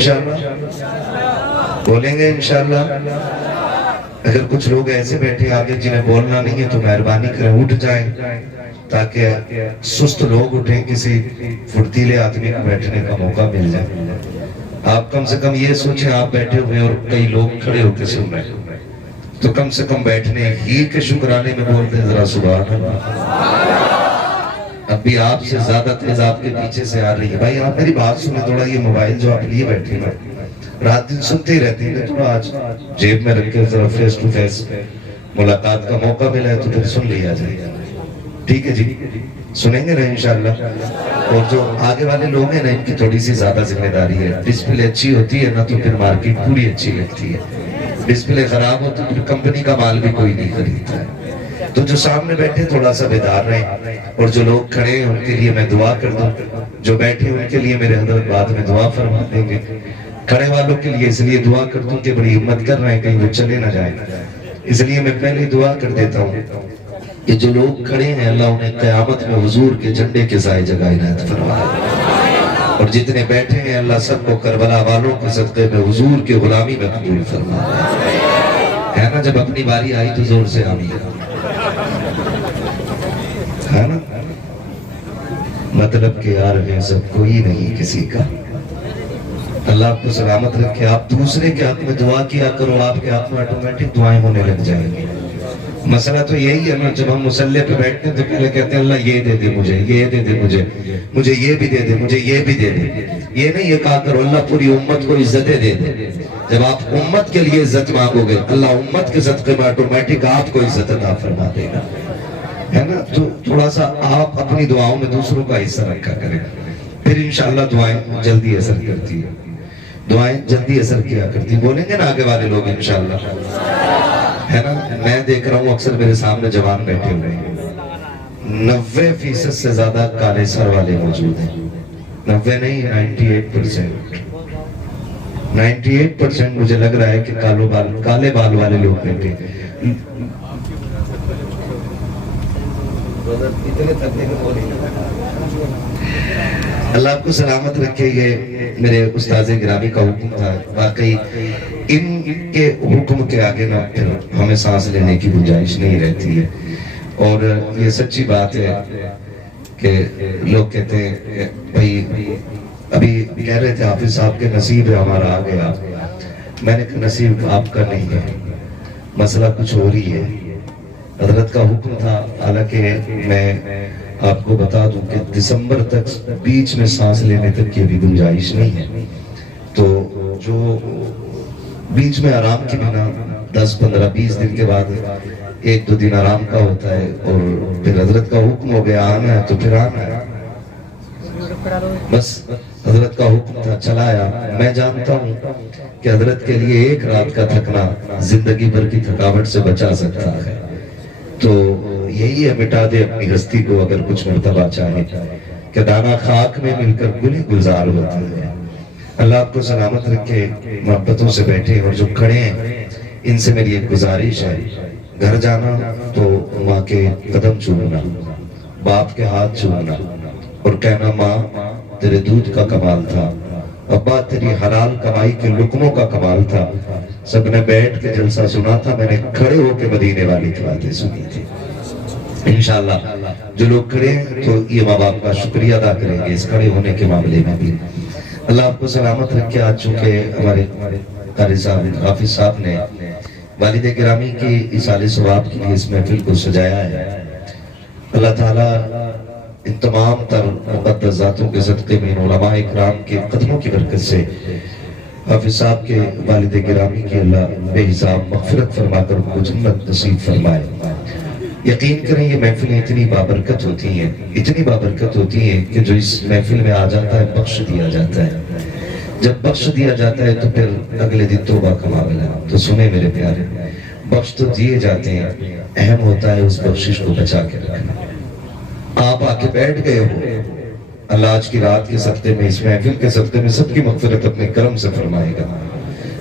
انشاءاللہ بولیں گے انشاءاللہ. اگر کچھ لوگ ایسے بیٹھے آگے جنہیں بولنا نہیں ہے تو مہربانی کریں اٹھ جائیں تاکہ سست لوگ اٹھیں, کسی پھرتیلے آدمی کو بیٹھنے کا موقع مل جائے. آپ کم سے کم یہ سوچیں آپ بیٹھے ہوئے اور کئی لوگ کھڑے ہو کے سن رہے ہیں تو کم سے کم بیٹھنے ہی کے شکرانے میں بولتے ہیں ذرا سبحان اللہ. اب بھی آپ سے زیادہ تیز آپ کے پیچھے سے آ رہی ہے. بھائی آپ میری بات سنیں تھوڑا, یہ موبائل جو آپ لیے بیٹھے ہیں رات دن سنتے ہی رہتے ہیں, تھوڑا آج جیب میں رکھ کے ذرا فیس ٹو فیس ملاقات کا موقع ملا ہے تو پھر سن لیا جائے. ٹھیک ہے جی, سنیں گے نا انشاءاللہ. اور جو آگے والے لوگ ہیں نا ان کی تھوڑی سی زیادہ ذمہ داری ہے. ڈسپلے اچھی ہوتی ہے نا تو پھر مارکیٹ پوری اچھی لگتی ہے, ڈسپلے خراب ہو تو پھر کمپنی کا مال بھی کوئی نہیں خریدتا ہے. تو جو سامنے بیٹھے تھوڑا سا بیدار رہیں, اور جو لوگ کھڑے ہیں ان کے لیے میں دعا کر دوں, جو بیٹھے ان کے لیے میرے حضرت بعد میں دعا فرما دیں گے. کھڑے والوں کے لیے اس لیے دعا کر دوں کہ بڑی ہمت کر رہے ہیں کہیں وہ چلے نہ جائیں, اس لیے میں پہلے دعا کر دیتا ہوں کہ جو لوگ کھڑے ہیں اللہ انہیں قیامت میں حضور کے جھنڈے کے سائے جگہ عنایت فرمائے, اور جتنے بیٹھے ہیں اللہ سب کو کربلا والوں کے صدقے میں حضور کے غلامی میں قبول فرمائے. ہے نا, جب اپنی باری آئی تو زور سے آمین ہے نا. مطلب کہ یار ہے سب کوئی نہیں کسی کا. اللہ آپ کو سلامت رکھے. آپ دوسرے کے حق میں دعا کیا کرو, آپ کے حق میں آٹومیٹک دعائیں ہونے لگ جائیں گی. مسئلہ تو یہی ہے نا, جب ہم مصلی پہ بیٹھتے ہیں تو پہلے کہتے ہیں اللہ یہ دے دے مجھے, یہ دے دے مجھے, مجھے یہ بھی دے دے, مجھے یہ بھی دے دے. یہ نہیں یہ کہا کرو اللہ پوری امت کو عزتیں دے دے. جب آپ امت کے لیے عزت مانگو گے اللہ امت کے صدقے میں آٹومیٹک آپ کو عزت عطا فرما دے گا. ہے نا, تو تھوڑا سا آپ اپنی دعاؤں میں دوسروں کا حصہ رکھا کریں, پھر انشاءاللہ دعائیں جلدی اثر کرتی ہے. دعائیں جلدی اثر کیا کرتی. بولیں گے نا آگے والے لوگ انشاءاللہ. ہے نا, میں دیکھ رہا ہوں اکثر میرے سامنے جوان بیٹھے ہوئے ہیں, 90% سے زیادہ کالے سر والے موجود ہیں. 90 نہیں 98%. 98% مجھے لگ رہا ہے کہ کالے بال والے لوگ بیٹھے ہیں. اللہ آپ کو سلامت رکھے. یہ میرے استاذ گرامی کا حکم تھا. واقعی ان کے حکم کے آگے نہ پھر ہمیں سانس لینے کی گنجائش نہیں رہتی ہے. اور یہ سچی بات ہے کہ لوگ کہتے ہیں بھائی ابھی کہہ رہے تھے حافظ صاحب کے نصیب ہے ہمارا آ گیا. میں نے کہا نصیب آپ کا نہیں ہے, مسئلہ کچھ اور ہی ہے. حضرت کا حکم تھا. حالانکہ میں آپ کو بتا دوں کہ دسمبر تک بیچ میں سانس لینے تک کی بھی گنجائش نہیں ہے. تو جو بیچ میں آرام کی بنا 10, 15, 20 دن کے بعد 1-2 دن آرام کا ہوتا ہے, اور پھر حضرت کا حکم ہو گیا آنا ہے تو پھر آنا ہے. بس حضرت کا حکم تھا, چلا آیا. میں جانتا ہوں کہ حضرت کے لیے ایک رات کا تھکنا زندگی بھر کی تھکاوٹ سے بچا سکتا ہے. تو یہی ہے, مٹا دے اپنی ہستی کو اگر کچھ مرتبہ چاہے, کہ دانا خاک میں مل کر گل گلزار ہوتا ہے. اللہ آپ کو سلامت رکھے. محبتوں سے بیٹھے اور جو کھڑے ہیں ان سے میری ایک گزارش ہے, گھر جانا تو ماں کے قدم چومنا, باپ کے ہاتھ چومنا, اور کہنا ماں تیرے دودھ کا کمال تھا, ابا تیری حلال کمائی کے لقموں کا کمال تھا. سب نے بیٹھ کے جلسہ سنا تھا, میں نے کھڑے ہو کے مدینے والی کی باتیں سنی تھی. انشاءاللہ جو لوگ کھڑے ہیں تو یہ ماں باپ کا شکریہ ادا کریں گے اس کھڑے ہونے کے معاملے میں بھی. اللہ آپ کو سلامت رکھے. آج چونکہ ہمارے قاری صاحب حافظ صاحب نے والد گرامی کی ایصال ثواب کے لیے اس محفل کو سجایا ہے, اللہ تعالیٰ ان تمام تر مقدس ذاتوں کے صدقے میں علماء اکرام کے قدموں کی برکت سے حافظ صاحب کے والد گرامی کی اللہ بے حساب مغفرت فرما کر ان کو جنت نصیب فرمائے. یقین کریں یہ محفلیں اتنی بابرکت ہوتی ہیں, اتنی بابرکت ہوتی ہیں کہ جو اس محفل میں آ جاتا ہے بخش دیا جاتا ہے. جب بخش دیا جاتا ہے تو پھر اگلے دن توبہ کا معاملہ. تو سنیں میرے پیارے, بخش تو دیے جاتے ہیں, اہم ہوتا ہے اس بخشش کو بچا کے رکھنا. آپ آ کے بیٹھ گئے ہو, اللہ آج کی رات کے صدقے میں اس محفل کے صدقے میں سب کی مغفرت اپنے کرم سے فرمائے گا.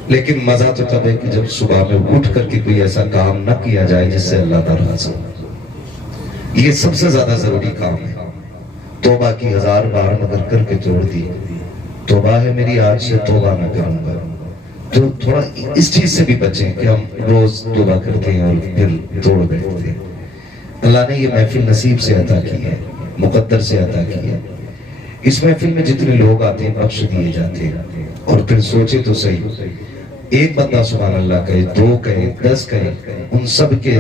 لیکن مزہ تو تب ہے کہ جب صبح میں اٹھ کر کے کوئی ایسا کام نہ کیا جائے جس سے اللہ ناراض ہو. یہ سب سے زیادہ ضروری کام ہے. توبہ کی 1000 بار مگر کر کے توڑ دی, توبہ ہے میری آج سے توبہ نہ کروں گا. تو تھوڑا اس چیز سے بھی بچیں کہ ہم روز توبہ کرتے ہیں اور پھر توڑ بیٹھتے ہیں. اللہ نے یہ محفل نصیب سے عطا کی ہے, مقدر سے عطا کی ہے. اس محفل میں جتنے لوگ آتے ہیں بخش دیے جاتے ہیں. اور پھر سوچے تو صحیح, ایک بندہ سبحان اللہ کہے, 2 کہے, 10 کہے, ان سب کے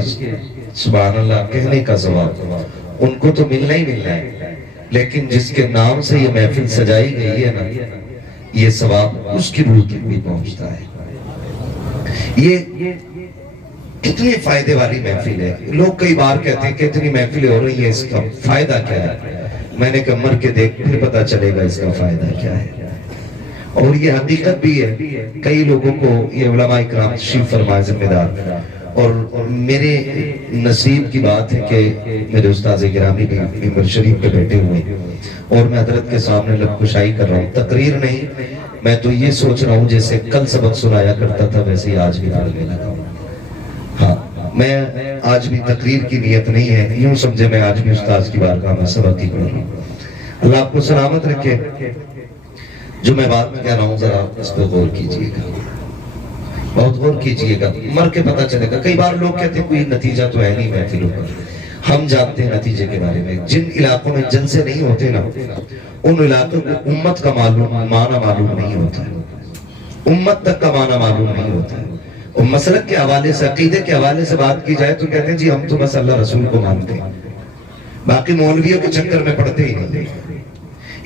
سبحان اللہ کہنے کا ثواب ان کو تو ملنا ہی ملنا ہے, لیکن جس کے نام سے یہ محفل سجائی گئی ہے نا, یہ ثواب اس کی روح تک بھی پہنچتا ہے. یہ کتنی فائدے والی محفل ہے. لوگ کئی بار کہتے ہیں کہ اتنی محفلیں ہو رہی ہیں, اس کا فائدہ کیا ہے؟ میں نے کہا مر کے دیکھ پھر پتا چلے گا اس کا فائدہ کیا ہے. اور یہ حقیقت بھی ہے. کئی لوگوں کو یہ علماء اکرام تشریف فرمائے ذمہ دار, اور میرے نصیب کی بات ہے کہ میرے استاذ گرامی بھی ممبر شریف پہ بیٹھے ہوئے اور میں حضرت کے سامنے لب کشائی کر رہا ہوں. تقریر نہیں, میں تو یہ سوچ رہا ہوں جیسے کل سبق سنایا کرتا تھا ویسے ہی آج بھی پڑھنے لگا ہوں. ہاں, میں آج بھی تقریر کی نیت نہیں ہے, یوں سمجھے میں آج بھی استاذ کی بارگاہ میں سبق ہی پڑھ رہا ہوں. اللہ آپ کو سلامت رکھے. جو میں بات میں کہہ رہا ہوں ذرا اس پہ غور کیجئے گا, بہت غور کیجئے گا, مر کے پتہ چلے گا. کئی بار لوگ کہتے ہیں کوئی نتیجہ تو ہے نہیں محفلوں کا. ہم جانتے ہیں نتیجے کے بارے میں. جن علاقوں میں جلسے نہیں ہوتے نا, ان علاقوں کو امت کا معنی معلوم نہیں ہوتا ہے, امت تک کا معنی معلوم نہیں ہوتا ہے. اور مسلک کے حوالے سے, عقیدے کے حوالے سے بات کی جائے تو کہتے ہیں جی ہم تو بس اللہ رسول کو مانتے ہیں, باقی مولویوں کے چکر میں پڑتے ہی نہیں.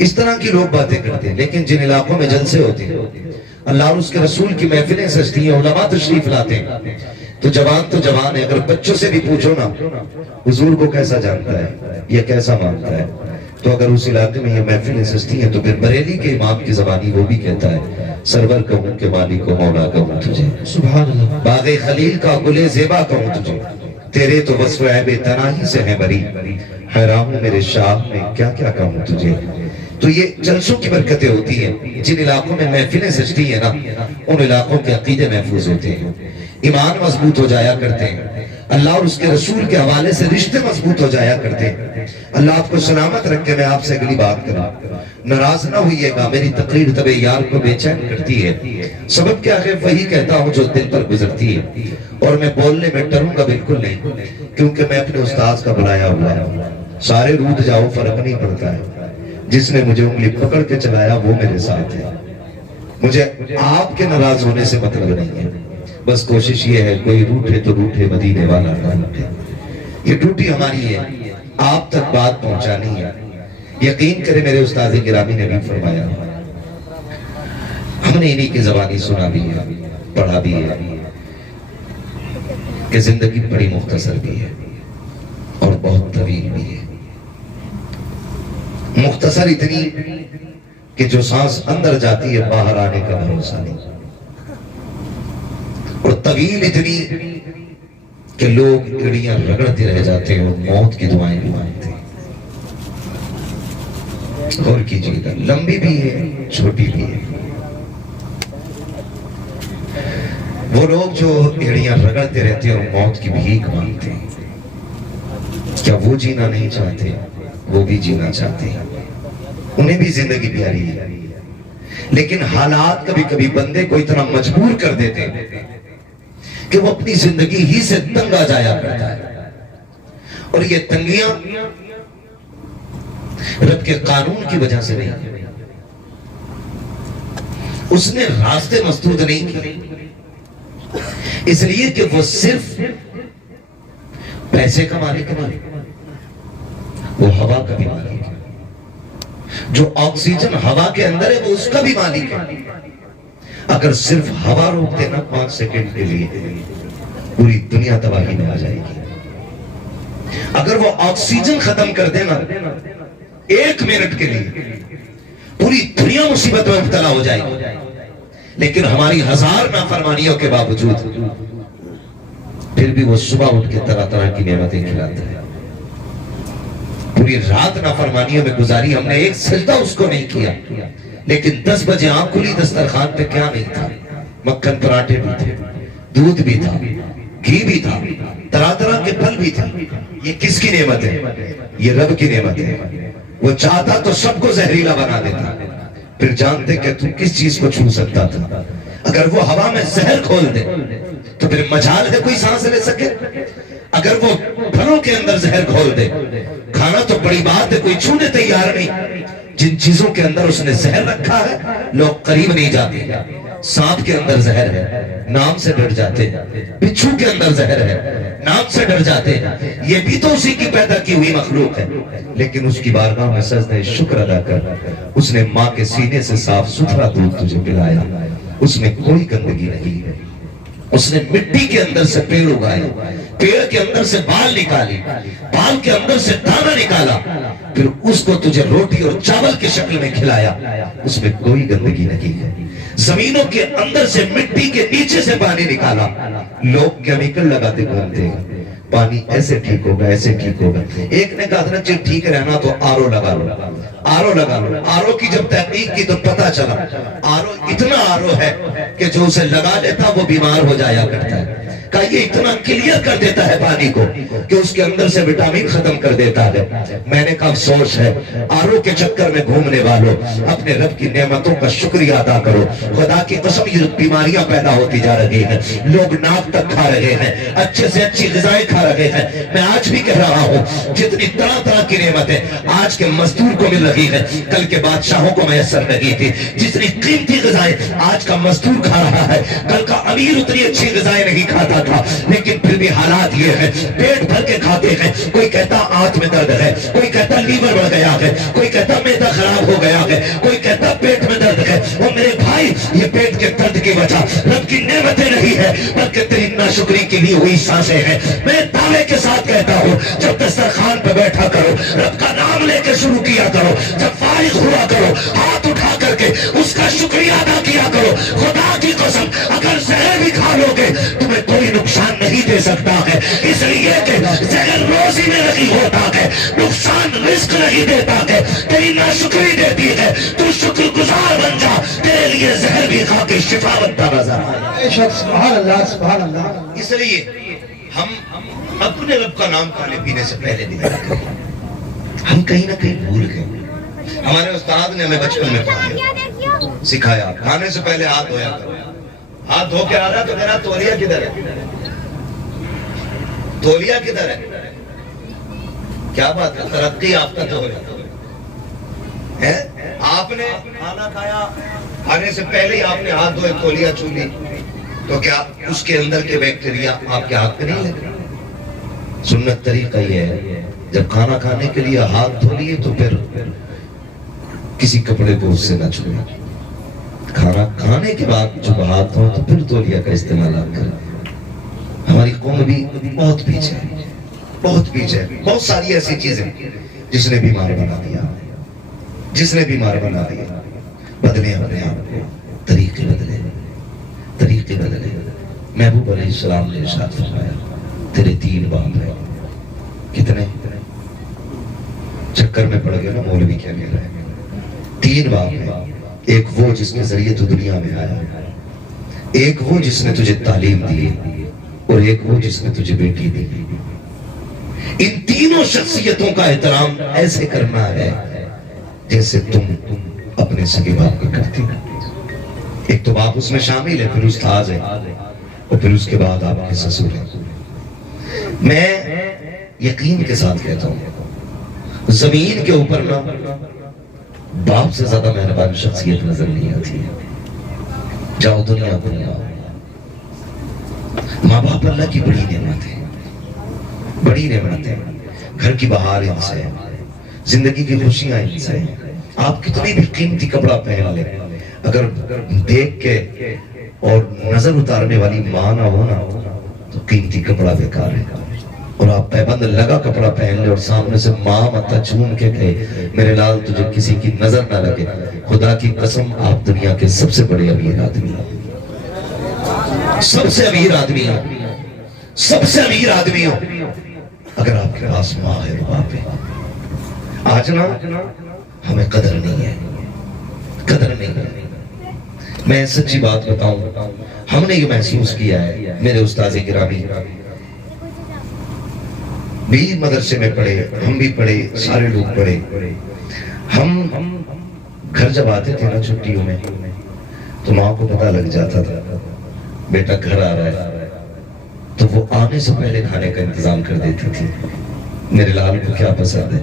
اس طرح کی لوگ باتیں کرتے ہیں. لیکن جن علاقوں میں جلسے ہوتے ہیں, اللہ اور اس کے رسول کی محفلیں سجتی ہیں, علماء تشریف لاتے ہیں, تو جوان ہے. اگر بچوں سے بھی پوچھو نا حضور کو کیسا جانتا ہے, یہ کیسا مانتا ہے, تو اگر اس علاقے میں یہ محفلیں سجتی ہیں تو پھر بریلی کے امام کی زبانی وہ بھی کہتا ہے سرور کہوں کہ مالک و مولا کہوں تجھے, سبحان اللہ, باغ خلیل کا گل زیبا کہوں تجھے, تیرے تو وصف عیب تناہی سے ہے بری, حیران ہوں میرے شاہ میں کیا کیا کہوں تجھے. تو یہ جلسوں کی برکتیں ہوتی ہیں. جن علاقوں میں محفلیں سجتی ہیں نا, ان علاقوں کے عقیدے محفوظ ہوتے ہیں, ایمان مضبوط ہو جایا کرتے ہیں, اللہ اور اس کے رسول کے حوالے سے رشتے مضبوط ہو جایا کرتے ہیں. اللہ آپ کو سلامت رکھ کے. میں آپ سے اگلی بات کروں, ناراض نہ ہوئیے گا, میری تقریر طبع یار کو بے چین کرتی ہے. سبب کیا ہے, وہی کہتا ہوں جو دل پر گزرتی ہے, اور میں بولنے میں ڈروں گا بالکل نہیں, کیونکہ میں اپنے استاذ کا بلایا ہوا ہوں. سارے روٹ جاؤ فرق نہیں پڑتا ہے, جس نے مجھے انگلی پکڑ کے چلایا وہ میرے ساتھ ہے. مجھے آپ کے ناراض ہونے سے مطلب نہیں ہے, بس کوشش یہ ہے کوئی روٹے تو روٹے, مدینے والا نہ روٹے. یہ ڈیوٹی ہماری ہے, آپ تک بات پہنچانی ہے. یقین کرے میرے استاذ گرامی نے بھی فرمایا, ہم نے انہی کی زبانی سنا بھی ہے, پڑھا بھی ہے کہ زندگی بڑی مختصر بھی ہے اور بہت طویل بھی ہے. مختصر اتنی کہ جو سانس اندر جاتی ہے باہر آنے کا بھروسہ نہیں, اور طویل اتنی کہ لوگ ایڑیاں رگڑتے رہ جاتے ہیں اور موت کی دعائیں بھی مانگتے ہیں. غور کیجیے گا, لمبی بھی ہے چھوٹی بھی ہے. وہ لوگ جو ایڑیاں رگڑتے رہتے ہیں اور موت کی بھیک مانگتے ہیں, کیا وہ جینا نہیں چاہتے؟ وہ بھی جینا چاہتے ہیں, انہیں بھی زندگی پیاری ہے. لیکن حالات کبھی کبھی بندے کو اتنا مجبور کر دیتے ہیں کہ وہ اپنی زندگی ہی سے تنگ آ جایا کرتا ہے. اور یہ تنگیاں رب کے قانون کی وجہ سے نہیں, اس نے راستے مسدود نہیں کیے, اس لیے کہ وہ صرف پیسے کا مالک نہیں, وہ ہوا کا بھی مالک ہے. جو آکسیجن ہوا کے اندر ہے وہ اس کا بھی مالک ہے. اگر صرف ہوا روک دینا 5 سیکنڈ کے لیے پوری دنیا تباہی میں آ جائے گی. اگر وہ آکسیجن ختم کر دینا 1 منٹ کے لیے پوری دنیا مصیبت میں مبتلا ہو جائے گی. لیکن ہماری 1000 نافرمانیوں کے باوجود پھر بھی وہ صبح اٹھ کے طرح طرح کی نعمتیں کھلاتا ہے. پوری رات نافرمانیوں میں گزاری, ہم نے ایک سجدہ اس کو نہیں کیا, لیکن 10 بجے آنکھ کھلی, دسترخوان پہ کیا نہیں تھا؟ مکھن پراٹھے بھی تھے, دودھ بھی تھا, گھی بھی تھا, طرح طرح کے پھل بھی تھے. یہ کس کی نعمت ہے؟ یہ رب کی نعمت ہے. وہ چاہتا تو سب کو زہریلا بنا دیتا, پھر جانتے کہ تو کس چیز کو چھو سکتا تھا. اگر وہ ہوا میں زہر کھول دے تو پھر مجال ہے کوئی سانس لے سکے. اگر وہ پھلوں کے اندر زہر کھول دے, کھانا تو بڑی بات ہے, کوئی چھونے تیار نہیں. جن چیزوں کے اندر اس نے زہر رکھا ہے لوگ قریب نہیں جاتے. سانپ کے اندر زہر ہے, نام سے ڈر جاتے. بچھو کے اندر زہر ہے, نام سے ڈر جاتے. یہ بھی تو اسی کی پیدا کی ہوئی مخلوق ہے, لیکن اس کی بارگاہ میں سجدہ شکر ادا کر. اس نے ماں کے سینے سے صاف ستھرا دودھ تجھے پلایا, اس میں کوئی گندگی نہیں ہے. اس نے مٹی کے اندر سے پیڑ اگائے, پیڑ کے اندر سے بال نکالی, بال کے اندر سے دانا نکالا, پھر اس کو تجھے روٹی اور چاول کی شکل میں کھلایا. اس میں کوئی گندگی نہیں ہے. زمینوں کے اندر سے مٹی کے نیچے سے پانی نکالا. لوگ کیمیکل لگاتے گھومتے ہیں, پانی ایسے ٹھیک ہوگا, ایسے ٹھیک ہوگا. ایک نے کہا تھا نا ٹھیک رہنا تو آرو لگا لو, آرو لگا لو. آرو کی جب تحقیق کی تو پتا چلا آرو اتنا آرو ہے کہ جو اسے لگا لیتا وہ بیمار ہو جایا کرتا ہے. کہ یہ اتنا کلیئر کر دیتا ہے پانی کو کہ اس کے اندر سے وٹامن ختم کر دیتا ہے. میں نے کہا افسوس ہے آرو کے چکر میں گھومنے والوں, اپنے رب کی نعمتوں کا شکریہ ادا کرو. خدا کی قسم یہ بیماریاں پیدا ہوتی جا رہی ہیں, لوگ ناک تک کھا رہے ہیں, اچھے سے اچھی غذائیں کھا رہے ہیں. میں آج بھی کہہ رہا ہوں جتنی طرح طرح کی نعمتیں آج کے مزدور کو مل رہی ہیں کل کے بادشاہوں کو میسر نہیں تھی. جتنی قیمتی غذائیں آج کا مزدور کھا رہا ہے کل کا امیر اتنی اچھی غذائیں نہیں کھاتا تھا. لیکن پھر بھی حالات یہ ہے, پیٹ بھر کے کھاتے ہیں. کوئی کہتا آنت میں درد ہے, کوئی کہتا لیور بڑھ گیا ہے, کوئی کہتا معدہ خراب ہو گیا ہے, کوئی کہتا پیٹ میں درد ہے. وہ میرے بھائی یہ پیٹ کے درد کی وجہ رب کی نعمتیں نہیں ہے بلکہ تیری ناشکری کے لیے ہوئی سانسیں ہیں. میں دعوے کے ساتھ کہتا ہوں جب دسترخوان پہ بیٹھا کرو رب کا نام لے کے شروع کیا کرو, جب فارغ ہوا کرو ہاتھ اٹھا کر کے اس کا شکریہ ادا کیا کرو. خدا کی قسم اگر زہر بھی کھا لو گے تمہیں کوئی نقصان نہیں دے سکتا ہے, اس لیے کہ زہر روزی میں نہیں ہوتا ہے, نقصان رزق نہیں دیتا ہے, تیری ناشکری دیتی ہے. تو شکر گزار بن جا, تیرے لیے زہر بھی کھا کے شفا بنتا نظر آئے. سبحان اللہ سبحان اللہ. اس لیے ہم اپنے رب کا نام کھانے پینے سے پہلے نہیں لیتے. ہم کہیں نہ کہیں بھول گئے. ہمارے استاد نے ہمیں بچپن میں پڑھایا, سکھایا کھانے سے پہلے ہاتھ دھویا کرو. ہاتھ دھو کے آ رہا تو میرا تولیہ کدھر ہے, تولیہ کدھر ہے؟ کیا بات ہے, ترقی یافتہ تولیہ ہے. آپ نے کھانا کھایا, کھانے سے پہلے ہی آپ نے ہاتھ دھوئے, تولیہ چھو لی, تو کیا اس کے اندر کے بیکٹیریا آپ کے ہاتھ پہ نہیں لگے؟ سنت طریقہ یہ ہے جب کھانا کھانے کے لیے ہاتھ دھو لیے تو پھر کسی کپڑے کو اس سے نہ چھوڑیں. کھانا کھانے کے بعد جب ہاتھ دھو تو پھر تولیہ کا استعمال آپ کریں. ہماری قوم بھی بہت پیچھے ہے, بہت پیچھے ہے. بہت ساری ایسی چیزیں جس نے بیمار بنا دیا, جس نے بیمار بنا دیا. بدلے اپنے آپ کو, طریقے بدلے, طریقے بدلے. محبوب علیہ السلام نے ارشاد فرمایا تیرے 3 باپ ہیں. کتنے چکر میں پڑ گئے نا مولوی کیا کہہ رہے ہیں. 3 باپ ہیں. ایک وہ جس کے ذریعے تو دنیا میں آیا, ایک وہ جس نے تجھے تعلیم دی, اور ایک وہ جس نے تجھے بیٹی دی. ان تینوں شخصیتوں کا احترام ایسے کرنا ہے جیسے تم اپنے سگے باپ کو کرتے ہو. ایک تو باپ اس میں شامل ہے, پھر استاد ہے, اور پھر اس کے بعد آپ کے سسر ہیں. میں یقین کے ساتھ کہتا ہوں زمین کے اوپر نا باپ سے زیادہ مہربان شخصیت نظر نہیں آتی ہے. جاؤ دنیا دنیا, ماں باپ اللہ کی بڑی نعمت ہے, بڑی نعمت ہے. گھر کی بہار ان سے ہے, زندگی کی خوشیاں ان سے ہیں. آپ کتنی بھی قیمتی کپڑا پہن لیں, اگر دیکھ کے اور نظر اتارنے والی ماں نہ ہونا تو قیمتی کپڑا بیکار ہے. اور آپ پیبند لگا کپڑا پہن لے اور سامنے سے ماں متا چون کے کہے میرے لال تجھے کسی کی نظر نہ لگے, خدا کی قسم آپ دنیا کے سب سے بڑے امیر آدمی ہیں, سب سے امیر آدمی ہو, سب سے امیر آدمی ہو. اگر آپ کے پاس ماں ہے وہ باپ ہے. آج نا ہمیں قدر نہیں ہے, قدر نہیں ہے. میں سچی بات بتاؤں, ہم نے یہ محسوس کیا ہے, میرے استاذ گرامی بھی مدرسے میں پڑھے, ہم بھی پڑھے, سارے لوگ پڑھے. ہم گھر جب آتے تھے نا چھٹیوں میں تو ماں کو پتہ لگ جاتا تھا بیٹا گھر آ رہا ہے، تو وہ آنے سے پہلے کھانے کا انتظام کر دیتی تھی۔ میرے لال کو کیا پسند ہے،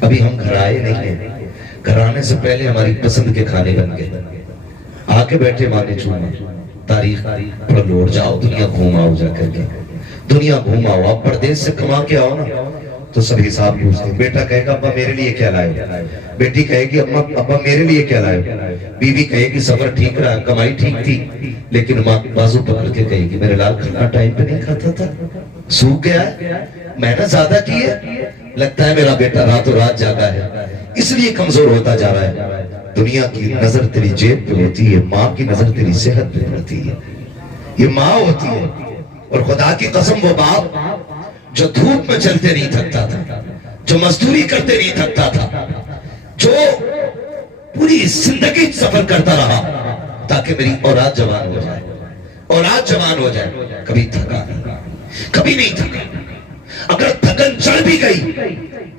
ابھی ہم گھر آئے نہیں ہیں، گھر آنے سے پہلے ہماری پسند کے کھانے بن گئے، آ کے بیٹھے ماں نے چوما تاریخ پڑھ لو، جاؤ دنیا گھوماؤ، جا کر کے دنیا گھوماؤ، آپ پردیس سے کما کے آؤ نا تو سب حساب پوچھتے ہیں۔ بیٹا کہے گا ابا میرے لیے کیا لائے، بیٹی کہے گی ابا میرے لیے کیا لائے، بیوی کہے گی سفر ٹھیک رہا، کمائی ٹھیک تھی، لیکن ماں بازو پکڑ کے کہے گی میرے لال کھانا ٹائم پہ نہیں کھاتا تھا، سوکھ گیا ہے، محنت زیادہ کی ہے، لگتا ہے میرا بیٹا راتوں رات جاگا ہے اس لیے کمزور ہوتا جا رہا ہے۔ دنیا کی نظر تیری جیب پہ ہوتی ہے، ماں کی نظر تیری صحت پہ پڑتی ہے، یہ ماں ہوتی ہے۔ اور خدا کی قسم وہ باپ جو دھوپ میں چلتے نہیں تھکتا تھا، جو مزدوری کرتے نہیں تھکتا تھا، جو پوری زندگی سفر کرتا رہا تاکہ میری اولاد جوان ہو جائے، اولاد جوان ہو جائے، کبھی تھکا نہیں، کبھی نہیں تھکا۔ اگر تھکن چڑھ بھی گئی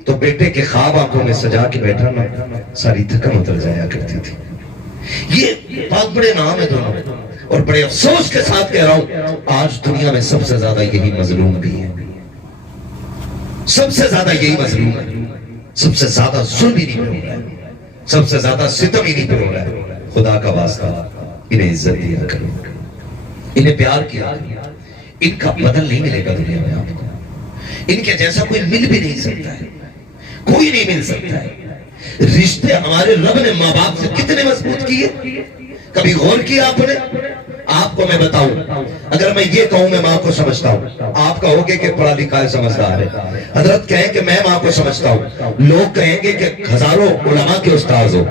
تو بیٹے کے خواب آنکھوں میں سجا کے بیٹھا نا، ساری تھکن اتر جایا کرتی تھی۔ یہ بہت بڑے نام ہے دونوں، اور بڑے افسوس کے ساتھ کہہ رہا ہوں آج دنیا میں سب سے زیادہ یہی مظلوم بھی ہے، سب سے زیادہ یہی مظلوم ہے، سب سے زیادہ ظلم ہی نہیں پہ ہو رہا ہے، سب سے زیادہ ستم ہی نہیں پہ ہو رہا ہے۔ خدا کا واسطہ انہیں عزت دیا کرو، انہیں پیار کیا کرو، ان کا بدل نہیں ملے گا دنیا میں آپ کو، ان کے جیسا کوئی مل بھی نہیں سکتا ہے، کوئی نہیں مل سکتا ہے۔ رشتے ہمارے رب نے ماں باپ سے کتنے مضبوط کیے، کبھی غور کیا آپ نے؟ آپ کو میں بتاؤں، اگر میں یہ کہوں میں ماں کو سمجھتا ہوں، آپ کہو گے کہ پڑھا لکھا ہے سمجھدار ہے، حضرت کہیں کہ میں ماں کو سمجھتا ہوں، لوگ کہیں گے کہ ہزاروں علماء کے استاذ ہو،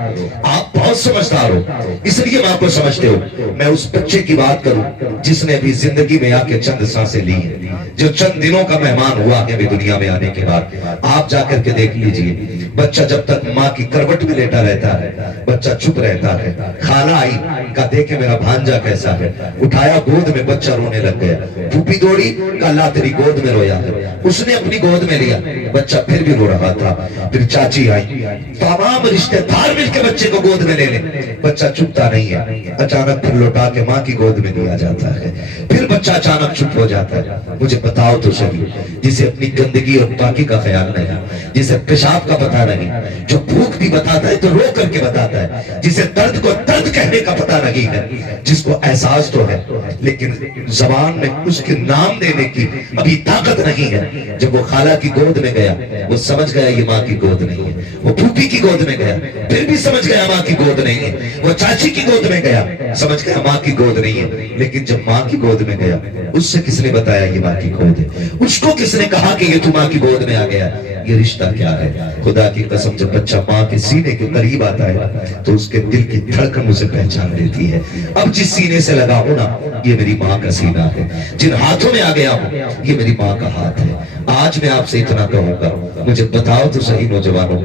آپ بہت سمجھدار ہو اس لیے ماں کو سمجھتے ہو۔ میں اس بچے کی بات کروں جس نے بھی زندگی میں آ کے چند سانسیں لی ہیں، جو چند دنوں کا مہمان ہوا ہے ابھی دنیا میں آنے کے بعد، آپ جا کر کے دیکھ لیجئے بچہ جب تک ماں کی کروٹ میں لیٹا رہتا ہے بچہ چپ رہتا ہے، خالہ آئی کہا دیکھے میرا بھانجا کیسا ہے، اٹھایا گود میں بچہ رونے لگ گیا، پھوپھی دوڑی کہا اللہ تیری گود میں رویا ہے، اس نے اپنی گود میں لیا، بچہ پھر بھی رو رہا تھا، پھر چاچی آئی، تمام رشتے دار مل کے بچے کو گود میں لے لیں، بچہ چپتا نہیں ہے، اچانک پھر لوٹا کے ماں کی گود میں دیا جاتا ہے، پھر بچہ اچانک چپ ہو جاتا ہے۔ مجھے بتاؤ تو صحیح، جسے اپنی گندگی اور پاکی کا خیال نہیں، جسے پیشاب کا پتہ نہیں، جو بھوک بھی بتاتا ہے تو رو کر کے بتاتا ہے، جسے درد کو درد کہنے کا پتہ نہیں ہے، جس کو احساس تو ہے لیکن زبان میں اس کے نام دینے کی ابھی طاقت نہیں ہے۔ جب وہ خالہ کی گود میں گیا وہ سمجھ گیا یہ ماں کی گود نہیں ہے، وہ پھوپھی کی گود میں گیا پھر بھی سمجھ گیا ماں کی گود نہیں ہے، وہ چاچی کی گود میں گیا سمجھ گیا ماں کی گود نہیں ہے، لیکن جب ماں کی گود میں گیا اس سے کس نے بتایا یہ ماں کی گود ہے، اس کو کس نے کہا کہ یہ تو ماں کی گود میں آ گیا، یہ رشتہ کیا ہے؟ خدا کی قسم جب بچہ ماں کے سینے کے قریب آتا ہے تو اس کے دل کی دھڑکن اسے پہچان لیتی ہے، اب جس سینے سے لگا ہونا یہ میری ماں کا سینہ ہے، جن ہاتھوں میں آ گیا ہوں یہ میری ماں کا ہاتھ ہے۔ آج میں آپ سے اتنا کہوں گا، مجھے بتاؤ تو صحیح نوجوانوں،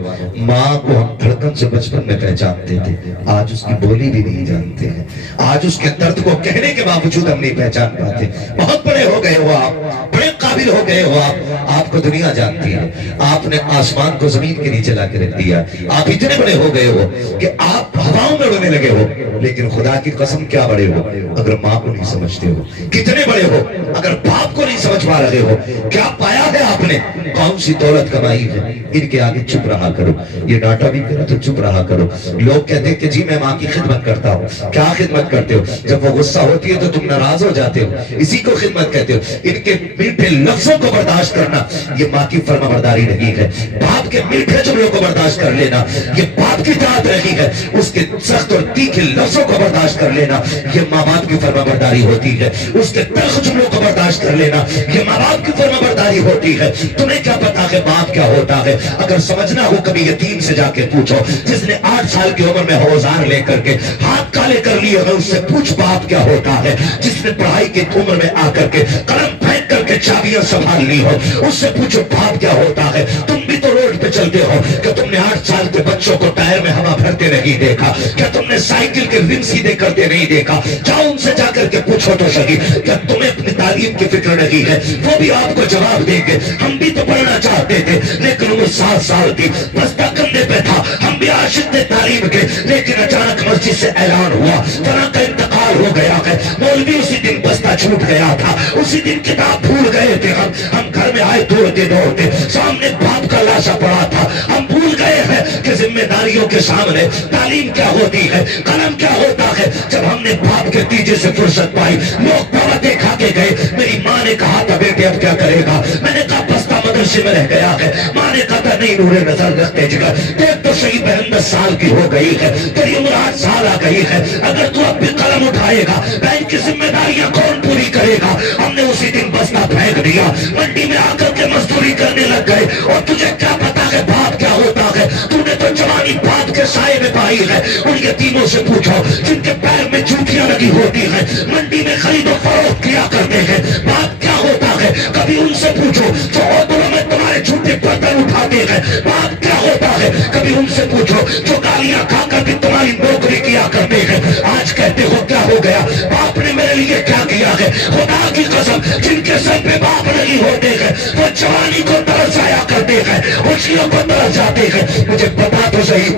ماں کو ہم دھڑکن سے بچپن میں پہچانتے تھے، آج اس کی بولی بھی نہیں جانتے ہیں، آج اس کے درد کو کہنے کے باوجود ہم نہیں پہچان پاتے۔ بہت بڑے ہو گئے ہو آپ، بڑے قابل ہو گئے ہو آپ کو دنیا جانتی ہے، آپ نے آسمان کو زمین کے نیچے لا کے رکھ دیا، آپ اتنے بڑے ہو گئے ہو کہ آپ ہواؤں میں اڑنے لگے ہو، لیکن خدا کی قسم کیا بڑے ہو اگر ماں کو نہیں سمجھتے ہو، کتنے بڑے ہو اگر باپ کو نہیں سمجھ پا رہے ہو، کیا پایا ہے آپ نے، کون سی دولت کمائی ہے، ان کے آگے چپ رہا کرو، یہ ڈانٹا بھی کرو تو چپ رہا کرو۔ لوگ کہتے ہیں کہ جی میں ماں کی خدمت کرتا ہوں، کیا خدمت کرتے ہو؟ جب وہ غصہ ہوتی ہے تو تم ناراض ہو جاتے ہو، اسی کو خدمت کہتے ہو۔ ان کے میٹھے لفظوں کو برداشت کرنا یہ ماں کی فرما برداری نہیں ہے، باپ کے میٹھے جملوں کو برداشت کر لینا یہ باپ کی اطاعت نہیں ہے، اس کے سخت اور تیکھے لفظوں کو برداشت کر لینا یہ ماں باپ کی فرما برداری ہوتی ہے، اس کے تلخ جملوں کو برداشت کر لینا یہ ماں باپ کی فرما برداری ہوتی ہے۔ تمہیں کیا پتا کہ باپ کیا ہوتا ہے؟ اگر سمجھنا ہو کبھی یتیم سے جا کے پوچھو، جس نے 8 سال کی عمر میں اوزار لے کر کے ہاتھ کالے کر لیے ہیں، اس سے پوچھ باپ کیا ہوتا ہے۔ جس نے پڑھائی کی عمر میں آ کر کے قلم پھینک کر کے چابیاں سنبھال لی ہو، اس سے پوچھو باپ کیا ہوتا ہے۔ تم بھی تو روڈ پہ چلتے ہو، کہ تم نے 8 سال کے بچوں کو ٹائر میں ہوا بھرتے نہیں دیکھا؟ کیا تم نے سائیکل کے رم سیدھے کرتے نہیں دیکھا؟ جاؤ ان سے جا کر کے پوچھو تو صحیح، کیا تمہیں اپنی تعلیم کی فکر نہیں ہے؟ وہ بھی آپ کو جواب دیں گے ہم بھی تو پڑھنا چاہتے تھے لیکن وہ 7 سال کی بستہ کندھے پہ تھا، ہم بھی عاشق تھے تعلیم کے، لیکن اچانک مسجد سے اعلان ہوا فلاں کا انتقال ہو گیا ہے. مولوی اسی دن بستہ چھوٹ گیا تھا، اسی دن کتاب بھول گئے تھے. ہم گھر میں آئے دوڑتے سامنے باپ کا لاشا پڑا تھا. ہم بھول گئے ہیں کہ ذمہ داریوں کے سامنے تعلیم کیا ہوتی ہے، قلم کیا ہوتا ہے. جب ہم نے باپ کے تیجے سے فرصت پائی، لوگ دعوتیں کھا کے گئے. میری ماں نے کہا تھا بیٹے اب کیا کرے گا؟ میں نے کہا بستہ مدرسے میں رہ گیا ہے. ماں نے کہا تھا نہیں نور نظر رکھتے جگر، دیکھ تو صحیح بہن 10 سال کی ہو گئی ہے، تیری عمر 8 سال آ گئی ہے. اگر تو اب بھی قلم اٹھائے گا بینک کی ذمہ داریاں کون پوری کرے گا؟ ہم نے اسی دن بستہ پھینک دیا، منڈی میں آ کر کے مزدوری کرنے لگ گئے. اور تجھے کیا پتا ہے باپ کیا ہوتا ہے؟ تو نے تو جوانی باپ کے سائے میں پائی ہے. ان یتیموں سے پوچھو جن کے پیر میں جوتیاں لگی ہوتی ہیں، منڈی میں خرید و فروخت کیا کرتے ہیں، باپ کیا ہوتا ہے؟ کبھی ان سے پوچھو جو ہوٹلوں میں تمہارے جھوٹے برتن اٹھاتے ہیں، باپ کیا ہوتا ہے؟ کبھی ان سے پوچھو جو گالیاں کھا کر بھی تمہاری نوکری کیا کرتے ہیں. آج کہتے ہو کیا ہو گیا؟ باپ نے میرے لیے کیا کیا ہے؟ خدا کی قسم جن کے سر پہ باپ نہیں ہوتے ہیں وہ جوانی کو ترس جایا کرتے ہیں، خوشیوں کو ترس جاتے ہیں. مجھے بتا تو صحیح،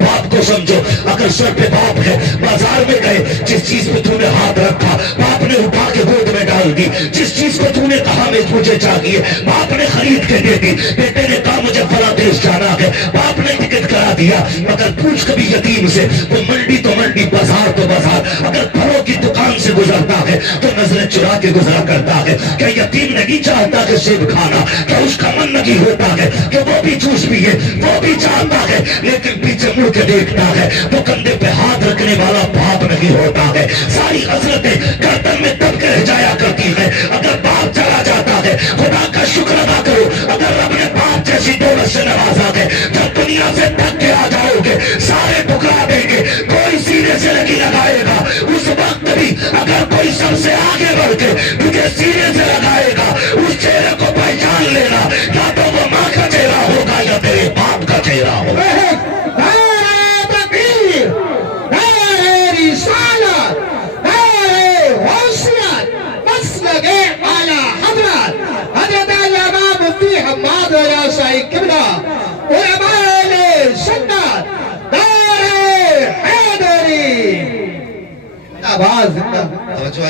باپ کو سمجھو. اگر سر پہ باپ ہے، بازار میں گئے، جس چیز پہ تو نے ہاتھ رکھا باپ نے اٹھا کے گود میں ڈال دی. جس چیز کو تو نے کہا میں مجھے چاہیے باپ نے خرید کے دے دی. بیٹے نے کہا مجھے فلاں دیش جانا ہے، باپ نے ٹکٹ کرا دیا. اگر پوچھ کبھی یتیم سے، وہ منڈی تو منڈی، بازار تو بازار، اگر پھلوں کی دکان سے گزرتا ہے تو نظریں چرا کے گزرا کرتا ہے. کیا یتیم نہیں چاہتا کہ سیب کھانا؟ کیا اس کا من نہیں ہوتا ہے کہ وہ بھی جوس پیے؟ وہ بھی چاہتا ہے، لیکن پیچھے مڑ کے دیکھتا ہے تو کندھے پہ ہاتھ رکھنے والا باپ نہیں ہوتا ہے. ساری حسرتیں گردن میں دب کے رہ جایا کرتی ہیں. اگر باپ چلا جاتا ہے خدا کا شکر ادا کرو. اگر رب نے باپ جیسی دولت سے نوازا ہے، جب دنیا سے تھک کے آ جاؤ گے سارے ٹکرا دیں گے، کوئی سینے سے نہیں لگائے گا. اس وقت بھی اگر کوئی سب سے آگے بڑھ کے تجھے سینے سے لگائے گا، اس چہرے کو پہچان لینا، یا تو وہ ماں کا چہرہ ہوگا یا تیرے باپ کا چہرہ ہوگا.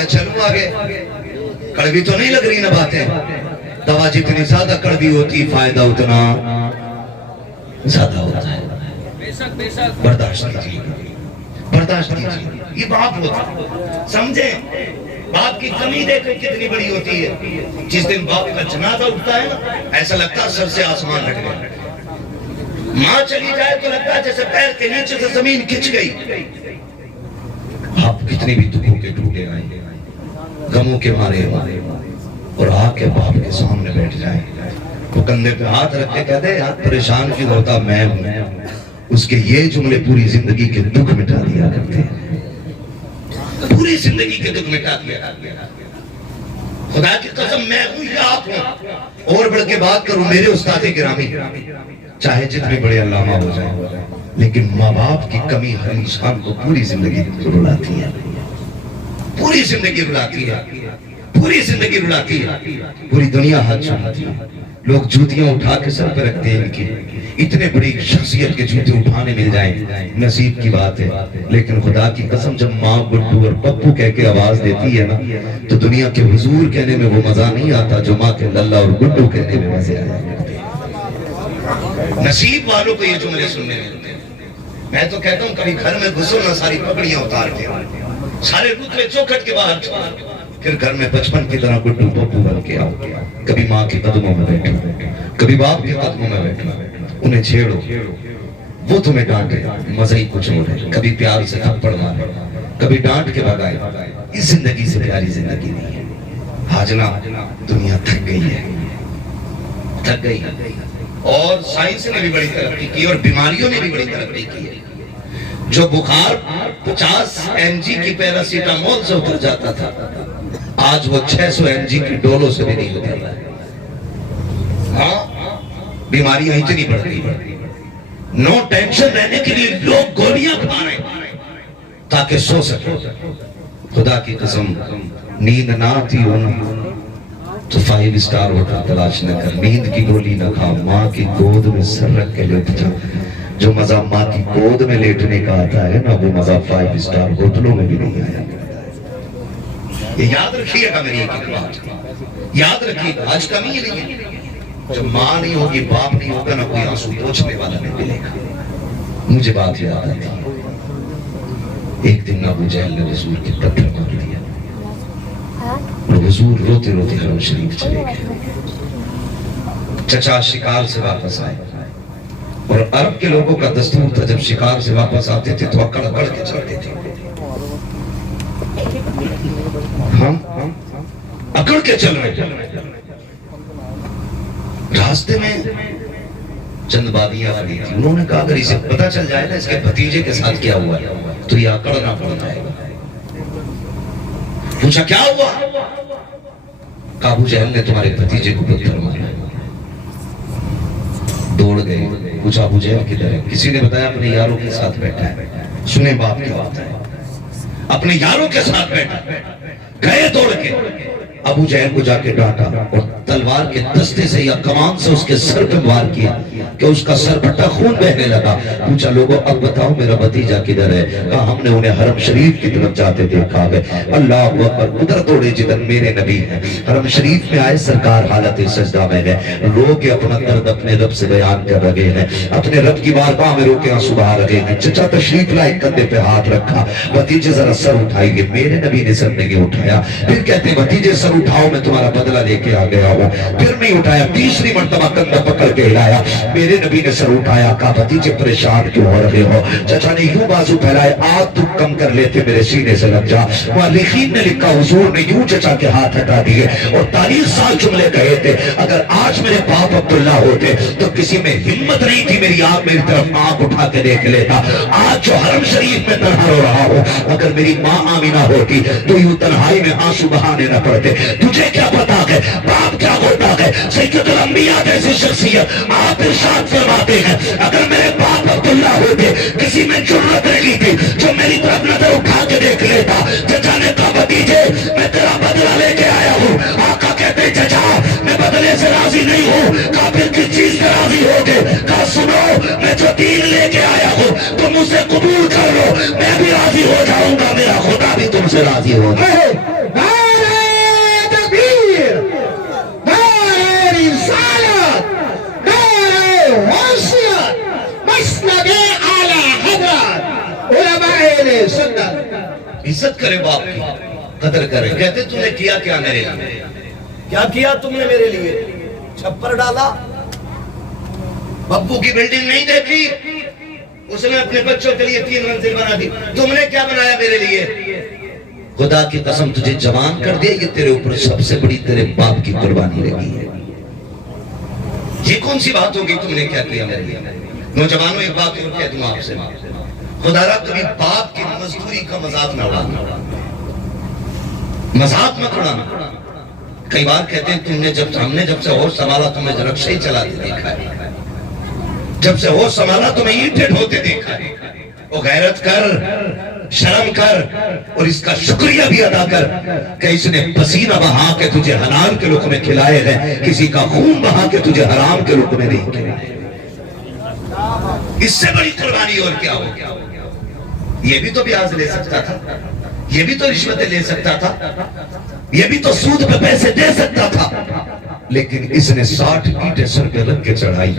چلو آگے. کڑوی تو نہیں لگ رہی نا باتیں؟ دوا جتنی زیادہ کڑوی ہوتی فائدہ اتنا زیادہ ہوتا ہے. برداشت کیجیے، برداشت کیجیے. یہ باپ ہوتا ہے، سمجھیں باپ کی کمی دیکھیں کتنی بڑی ہوتی ہے. جس دن باپ کا جنازہ اٹھتا ہے نا ایسا لگتا ہے سر سے آسمان ہٹ گیا. ماں چلی جائے تو لگتا ہے جیسے پیر کے نیچے سے زمین کھچ گئی. آپ کتنی بھی دکھوں کے ٹوٹے آئیں، غموں کے مارے اور آ کے باپ کے سامنے بیٹھ جائیں. وہ کندھے پہ ہاتھ رکھ کے کہتے ہیں پریشان کیوں ہوتا میں ہوں. اس کے یہ جملے پوری زندگی کے دکھ مٹا دیا کرتے ہیں، پوری زندگی کے دکھ مٹا دیا. خدا کی قسم میں ہوں یا آپ ہوں. اور بڑھ کے بات کروں میرے استاد گرامی، چاہے جتنے بڑے علامہ ہو جائیں، لیکن ماں باپ کی کمی ہر انسان کو پوری زندگی رلاتی ہے، پوری زندگی رلاتی ہے، پوری زندگی رلاتی ہے. پوری دنیا ہاتھ چھوڑتی ہے. لوگ جوتیاں اٹھا کے سر پہ رکھتے ہیں ان کی. اتنے بڑی شخصیت کے جوتے اٹھانے مل جائیں نصیب کی بات ہے. لیکن خدا کی قسم جب ماں گڈو اور پپو کہہ کے آواز دیتی ہے نا تو دنیا کے حضور کہنے میں وہ مزہ نہیں آتا جو ماں کے للہ اور گڈو کہنے میں مزے آیا کرتے ہیں. نصیب والوں کو یہ جملے سننے ملتے ہیں. میں تو کہتا ہوں کبھی گھر میں گھسو نہ ساری پگڑیاں اتار کے، سارے رتبے چوکھٹ کے باہر چھوڑ، پھر گھر میں بچپن کی طرح گڈو پپو بن کے آؤ. کبھی ماں کے قدموں میں بیٹھو، کبھی باپ کے قدموں میں بیٹھو، انہیں چھیڑو، وہ تمہیں ڈانٹے مزہ ہی کچھ اور ہے. کبھی پیار سے تھپڑ مارے، کبھی ڈانٹ کے بھگائے. اس زندگی سے پیاری زندگی نہیں ہے. آج نا دنیا تھک گئی ہے، تھک گئی ہے. اور سائنس نے بھی بڑی ترقی کی اور بیماریوں نے بھی بڑی ترقی کی ہے. جو بخار 50 mg کی پیراسیٹامول سے اتر جاتا تھا آج وہ 600 mg کی ڈولو سے بھی نہیں اتر رہا ہے. ہاں بیماریاں اتنی بڑھ گئی. نو ٹینشن رہنے کے لیے لوگ گولیاں کھا رہے ہیں تاکہ سو سکے. خدا کی قسم نیند نہ آتی ہو نا تو 5 اسٹار ہوٹل تلاش نہ کر، نیند کی گولی نہ کھا، ماں کی گود میں سر رکھ کے لٹ جا. جو مزہ ماں کی گود میں لیٹنے کا آتا ہے نا، وہ مزہ 5 اسٹار ہوٹلوں میں بھی نہیں آیا۔ یہ یاد رکھیے گا میری ایک بات، یاد رکھیے گا، آج کمی نہیں ہے۔ جب ماں نہیں ہوگی، باپ نہیں ہوگا، نہ کوئی آنسو پوچھنے والا نہیں ملے گا۔ مجھے بات یاد آتی ہے، ایک دن ابو جہل نے حضور کے پتھر مار دیا اور حضور روتے روتے حرم شریف چلے گئے۔ چچا شکار سے واپس آئے، اور عرب کے لوگوں کا دستور تھا جب شکار سے واپس آتے تھے تو اکڑ اکڑ کے چلتے تھے۔ ہم اکڑ کے چل رہے، راستے میں چند بادیاں آ گئی تھی۔ انہوں نے کہا اگر اسے پتہ چل جائے نا اس کے بھتیجے کے ساتھ کیا ہوا ہے تو یہ اکڑنا پڑ جائے گا۔ پوچھا کیا ہوا؟ ابو جہل نے تمہارے بھتیجے کو پتھر مارا۔ دوڑ گئے، پوچھا ابو جہل کدھر ہے؟ کسی نے بتایا اپنے یاروں کے ساتھ بیٹھا ہے۔ سنیں باپ کی بات ہے، اپنے یاروں کے ساتھ بیٹھا۔ گئے دوڑ کے، ابو جہل کو جا کے ڈانٹا اور تلوار کے دستے سے یا کمان سے اس کے سر پہ وار کیا کہ اس کا سر پھٹا، خون بہنے لگا۔ پوچھا لوگوں اب بتاؤ میرا بھتیجا کدھر ہے؟ کہا ہم نے انہیں حرم شریف کی طرف جاتے دیکھا ہے۔ اللہ اکبر، ادھر دوڑے جدھر میرے نبی ہیں۔ حرم شریف میں آئے، سرکار حالت سجدہ میں ہے، رو کے اپنا درد اپنے رب سے بیان کر رہے ہیں، اپنے رب کی بارگاہ میں رو کے آنسو بہا رہے ہیں۔ چچا تشریف لائے، کندھے پہ ہاتھ رکھا، بھتیجے ذرا سر اٹھائیے۔ میرے نبی نے سر نہیں اٹھایا۔ پھر کہتے ہیں بھتیجے سر اٹھاؤ، میں تمہارا بدلہ لے کے آ گیا ہوں۔ پھر نہیں اٹھایا، تیسری مرتبہ کندھا پکڑ کے ہلایا، میرے نبی نے سر اٹھایا۔ کہا بھتیجے پریشان کیوں ہو رہے ہو؟ چچا نے یوں بازو پھیلائے، آگ تو کم کر لیتے میرے سینے سے لگ جا۔ مؤرخین نے لکھا حضور نے یوں چچا کے ہاتھ ہٹا دیے اور 40 سال جملے کہے تھے اگر آج میرے باپ عبداللہ ہوتے تو کسی میں ہمت نہیں تھی میری آنکھ میری طرف آنکھ اٹھا کے دیکھ لیتا۔ آج جو حرم شریف میں تنہا رو رہا ہوں، اگر میری ماں آمینہ ہوتی تو یوں تنہائی میں آنسو بہانے نہ پڑتے۔ تجھے کیا پتا ہے باپ کیا ہوتا ہے؟ سید الانبیاء جیسی شخصیت آپ ارشاد فرماتے ہیں اگر میرے باپ عبداللہ ہوتے کسی میں جرت نہیں تھی جو میری طرف نظر اٹھا کے دیکھ لیتا۔ چچا نے کہا بھتیجے میں تیرا بدلہ لے کے آیا ہوں۔ آقا کہتے چچا میں بدلے سے راضی نہیں ہوں۔ کہا پھر کس چیز سے راضی ہوگے؟ کہا سنو میں جو دین لے کے آیا ہوں تم اسے قبول کر لو، میں بھی راضی ہو جاؤں گا، میرا خدا بھی تم سے راضی ہوگا۔ عزت کرے باپ کی، قدر کرے۔ کہتے تم نے کیا کیا میرے لیے؟ کیا کیا تم نے میرے لیے؟ چھپر ڈالا، ببو کی بلڈنگ نہیں دیکھی، اس نے اپنے بچوں کے لیے 3 منزل بنا دی۔ تم نے کیا بنایا میرے لیے؟ خدا کی قسم تجھے جوان کر دیا، یہ تیرے اوپر سب سے بڑی تیرے باپ کی قربانی لگی ہے۔ یہ کون سی بات ہوگی تم نے کیا کیا میرے لیے؟ نوجوانوں ایک بات اور کہہ دوں آپ سے، خدا را کبھی باپ کی مزدوری کا مذاق نہ اڑانا، مذاق مت اڑانا۔ کئی بار کہتے ہیں تم نے ہم نے جب سے ہوش سنبھالا تمہیں رکشہ ہی چلاتے دیکھا ہے، جب سے ہوش سنبھالا تمہیں اینٹیں ڈھوتے دیکھا ہے۔ وہ غیرت کر، شرم کر اور اس کا شکریہ بھی ادا کر کہ اس نے پسینہ بہا کے تجھے حلال کے لقمے کھلائے ہیں، کسی کا خون بہا کے تجھے حرام کے لقمے نہیں کھلائے۔ اس سے بڑی قربانی اور کیا ہو؟ یہ بھی تو بیاض لے سکتا تھا، یہ بھی تو رشوتیں لے سکتا تھا، یہ بھی تو سود پہ پیسے دے سکتا تھا، لیکن اس نے 60 اینٹیں سر پہ رکھ کے چڑھائی،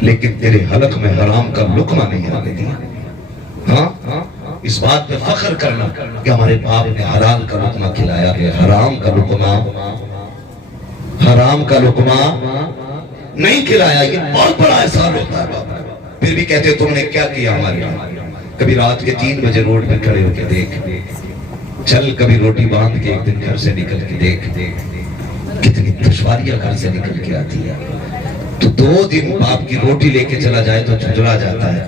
لیکن تیرے حلق میں حرام کا لقمہ نہیں آنے دیا۔ ہاں اس بات پہ فخر کرنا کہ ہمارے باپ نے حلال کا لقمہ کھلایا ہے، حرام کا لقمہ نہیں کھلایا۔ یہ بہت بڑا احسان ہوتا ہے باپ۔ پھر بھی کہتے تم نے کیا کیا ہمارے لیے؟ کبھی رات کے 3 بجے روڈ پہ کھڑے ہو کے دیکھ، چل کبھی روٹی باندھ کے ایک دن گھر سے نکل کے دیکھ، کتنی دشواریاں گھر سے نکل کے آتی ہے۔ تو 2 دن باپ کی روٹی لے کے چلا جائے تو جھنجھلا جاتا ہے،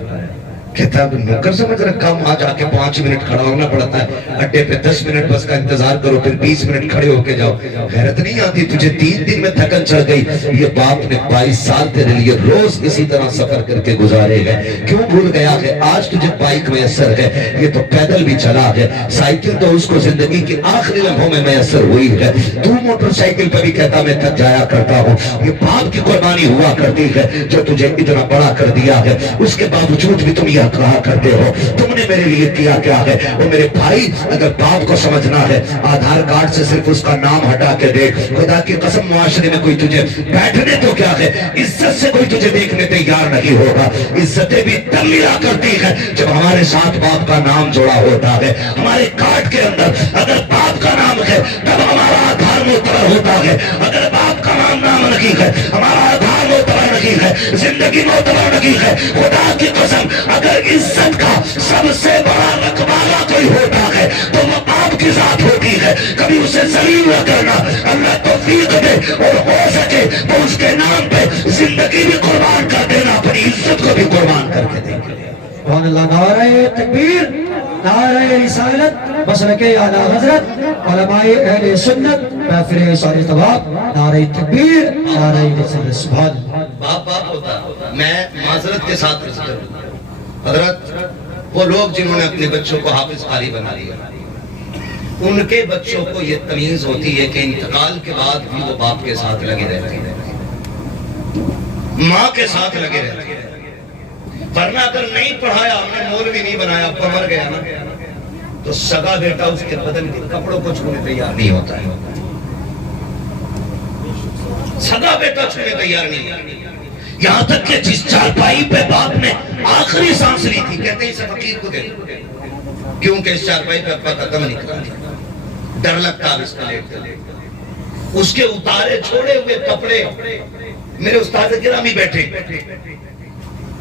کہتا ہے نوکر سمجھ رکھا ہوں، آج آ کے 5 منٹ کھڑا ہونا پڑتا ہے، اڈے پہ 10 منٹ بس کا انتظار کرو، پھر 20 منٹ کھڑے ہو کے جاؤ. غیرت نہیں آتی تجھے؟ 3 دن میں تھکن چڑھ گئی. یہ باپ نے 22 سال تیرے لیے روز اسی طرح سفر کر کے گزارے گئے. کیوں بھول گیا ہے؟ آج تجھے بائک میسر ہے، یہ تو پیدل بھی چلا ہے. سائیکل تو اس کو زندگی کی آخری لمحوں میں میسر ہوئی ہے. تو موٹر سائیکل پہ بھی کہتا میں تھک جایا کرتا ہوں. یہ باپ کی قربانی ہوا کرتی ہے جو تجھے اتنا بڑا کر دیا ہے. اس کے باوجود بھی تم یہ کہا کرتے ہو تم نے میرے لیے کیا کیا ہے. وہ میرے بھائی، اگر باپ کو سمجھنا ہے آدھار کارڈ سے صرف اس کا نام ہٹا کے دیکھ. خدا کی قسم معاشرے میں کوئی تجھے بیٹھنے تو کیا ہے، عزت سے کوئی تجھے دیکھنے تیار نہیں ہوگا. عزتیں بھی تب ملا کرتی ہے جب ہمارے ساتھ باپ کا نام جوڑا ہوتا ہے. ہمارے کارڈ کے اندر اگر باپ کا نام ہے تب ہمارا آدھار معتبر ہوتا ہے. اگر باپ کا نام نہیں ہے ہمارا آدھار معتبر نہیں ہے، زندگی معتبر نہیں ہے. خدا کی قسم اگر عزت کا سب سے بڑا رقبہ کوئی ہوتا ہے تو وہ باپ کی ذات ہوتی ہے. کبھی اسے ذلیل نہ کرنا. اللہ توفیق دے اور ہو سکے تو اس کے نام پہ زندگی بھی قربان کر دینا، اپنی عزت کو بھی قربان کر کے دینا. سبحان اللہ. نعرہ تکبیر، نعرہ رسالت، مسلک اعلیٰ حضرت، علماء اہل سنت، محفل ساری طباق، نعرہ تکبیر، نعرہ رسالت. سبحان اللہ. باپ ہوتا. میں معذرت کے ساتھ عرض کروں حضرت، وہ لوگ جنہوں نے اپنے بچوں کو حافظ قاری بنا لیا، ان کے بچوں کو یہ تمیز ہوتی ہے کہ انتقال کے بعد بھی وہ باپ کے ساتھ لگے رہتے ہیں، ماں کے ساتھ لگے رہتے ہیں. ورنہ اگر نہیں پڑھایا، ہم نے مولوی نہیں بنایا، اب مر گیا نا، تو سگا بیٹا اس کے بدن کے کپڑوں کو چھونے تیار نہیں ہوتا ہے. سگا بیٹا چھونے تیار نہیں ہوتا. یہاں تک کہ جس چارپائی پہ باپ نے آخری سانس لی تھی، کہتے ہیں اسے فقیر کو دے، کیونکہ اس چارپائی پہ ابا کا دم نکلا تھا، ڈر لگتا اس کا لیٹ. اس کے اتارے چھوڑے ہوئے کپڑے، میرے استاد گرامی بیٹھے،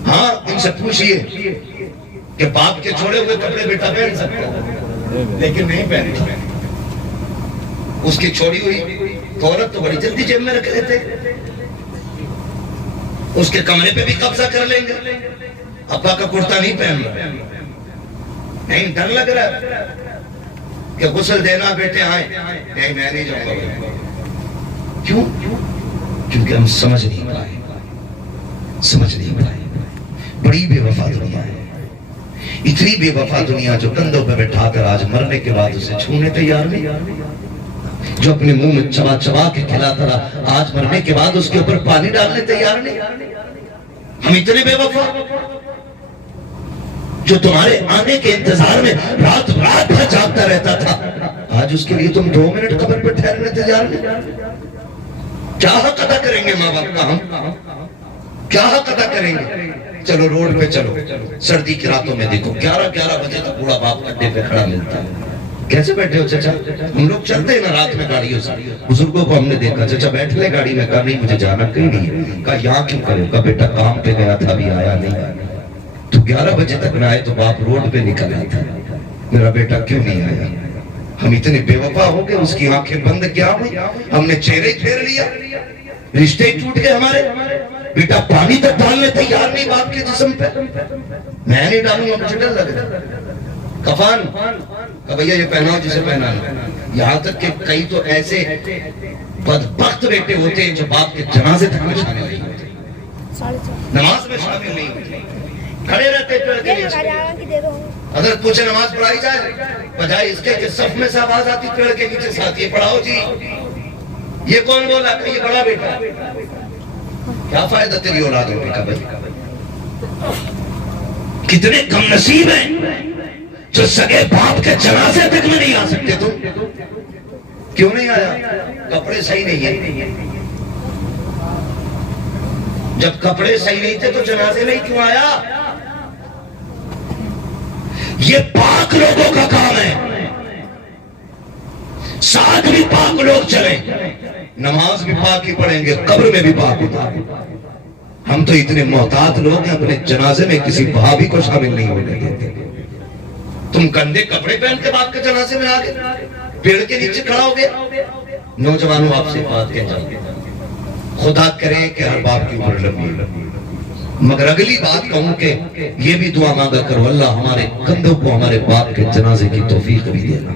ہاں ان سے پوچھئے کہ باپ کے چھوڑے ہوئے کپڑے بیٹا پہن سکتا ہے، لیکن نہیں پہنے. اس کی چھوڑی ہوئی عورت تو بڑی جلدی جیب میں رکھ لیتے، اس کے کمرے پہ بھی قبضہ کر لیں گے. ابا کا کرتا نہیں پہن رہا، نہیں ڈر لگ رہا ہے کہ غسل دینا بیٹے آئیں، نہیں میں نہیں جاؤں گا. کیوں؟ کیونکہ ہم سمجھ نہیں پائے. بڑی بے وفا دنیا ہے، اتنی بے وفا دنیا جو کندھوں پہ بٹھا کر آج مرنے کے بعد اسے چھونے تیار نہیں، جو اپنے منہ میں چبا چبا کے کھلاتا رہا آج مرنے کے بعد اس کے اوپر پانی ڈالنے تیار نہیں. ہم اتنے بے وفا جو تمہارے آنے کے انتظار میں رات بھر جاگتا رہتا تھا، آج اس کے لیے تم 2 منٹ قبر پہ ٹھہرنے تیار نہیں. کیا حق ادا کریں گے ماں باپ کا ہم؟ کیا حق ادا کریں گے؟ چلو روڈ پہ چلو، سردی کی راتوں میں دیکھو 11 بجے تک بوڑھا باپ اڈے پہ کھڑا ملتا ہے. کیسے بیٹھے ہو چچا؟ ہم لوگ چلتے ہیں نا رات میں گاڑیوں سے، بزرگوں کو ہم نے دیکھا چچا بیٹھ لے گاڑی میں، کہا نہیں مجھے جانا کہیں نہیں ہے. کہا یہاں کیوں کرے؟ کہا بیٹا کام پہ گیا تھا ابھی آیا نہیں. تو 11 بجے تک نہ آئے تو باپ روڈ پہ نکل آتا، میرا بیٹا کیوں نہیں آیا؟ ہم اتنے بے وفا ہو گئے، اس کی آنکھیں بند کیا ہوئی، ہم نے چہرے پھیر لیا، رشتے ٹوٹ گئے ہمارے. بیٹا پانی تک ڈالنے تیار نہیں باپ کے جسم پہ، میں نہیں ڈالوں گا مجھے ڈر لگ رہا. کفان کہ بھئیہ یہ پہناؤ جسے پہنانا. یہاں تک کہ کئی تو ایسے بدبخت بیٹے ہوتے ہیں جو باپ کے جنازے تک میں شامل نہیں ہوتے، نماز میں شامل نہیں ہوتے، کھڑے رہتے پیڑ کے نیچے. حضرت پوچھے نماز پڑھائی جائے، بجائے اس کے کہ صف میں سے آواز آتی پیڑ کے نیچے ساتھ یہ پڑھاؤ جی. یہ کون بولا؟ کہ یہ بڑا بیٹا. کیا فائدہ تیری اولادوں کا بھائی؟ کتنے کم نصیب ہیں جو سگے باپ کے جنازے تک میں نہیں آ سکتے. تم کیوں نہیں آیا؟ کپڑے صحیح نہیں ہیں. جب کپڑے صحیح نہیں تھے تو جنازے میں کیوں آیا؟ یہ پاک لوگوں کا کام ہے، ساتھ بھی پاک لوگ چلیں، نماز بھی پاک ہی پڑھیں گے، قبر میں بھی پاک ہوتا ہے. ہم تو اتنے محتاط لوگ ہیں اپنے جنازے میں کسی بھابھی کو شامل نہیں ہونے دیتے. تم گندے کپڑے پہن کے باپ کے جنازے میں آگے پیڑ کے نیچے کھڑا ہو گیا. نوجوانوں آپ سے بات کہہ جاؤں، خدا کرے کہ ہر باپ کی عمر لمبی، مگر اگلی بات کہوں کہ یہ بھی دعا مانگا کرو اللہ ہمارے کندھوں کو ہمارے باپ کے جنازے کی توفیق بھی دینا.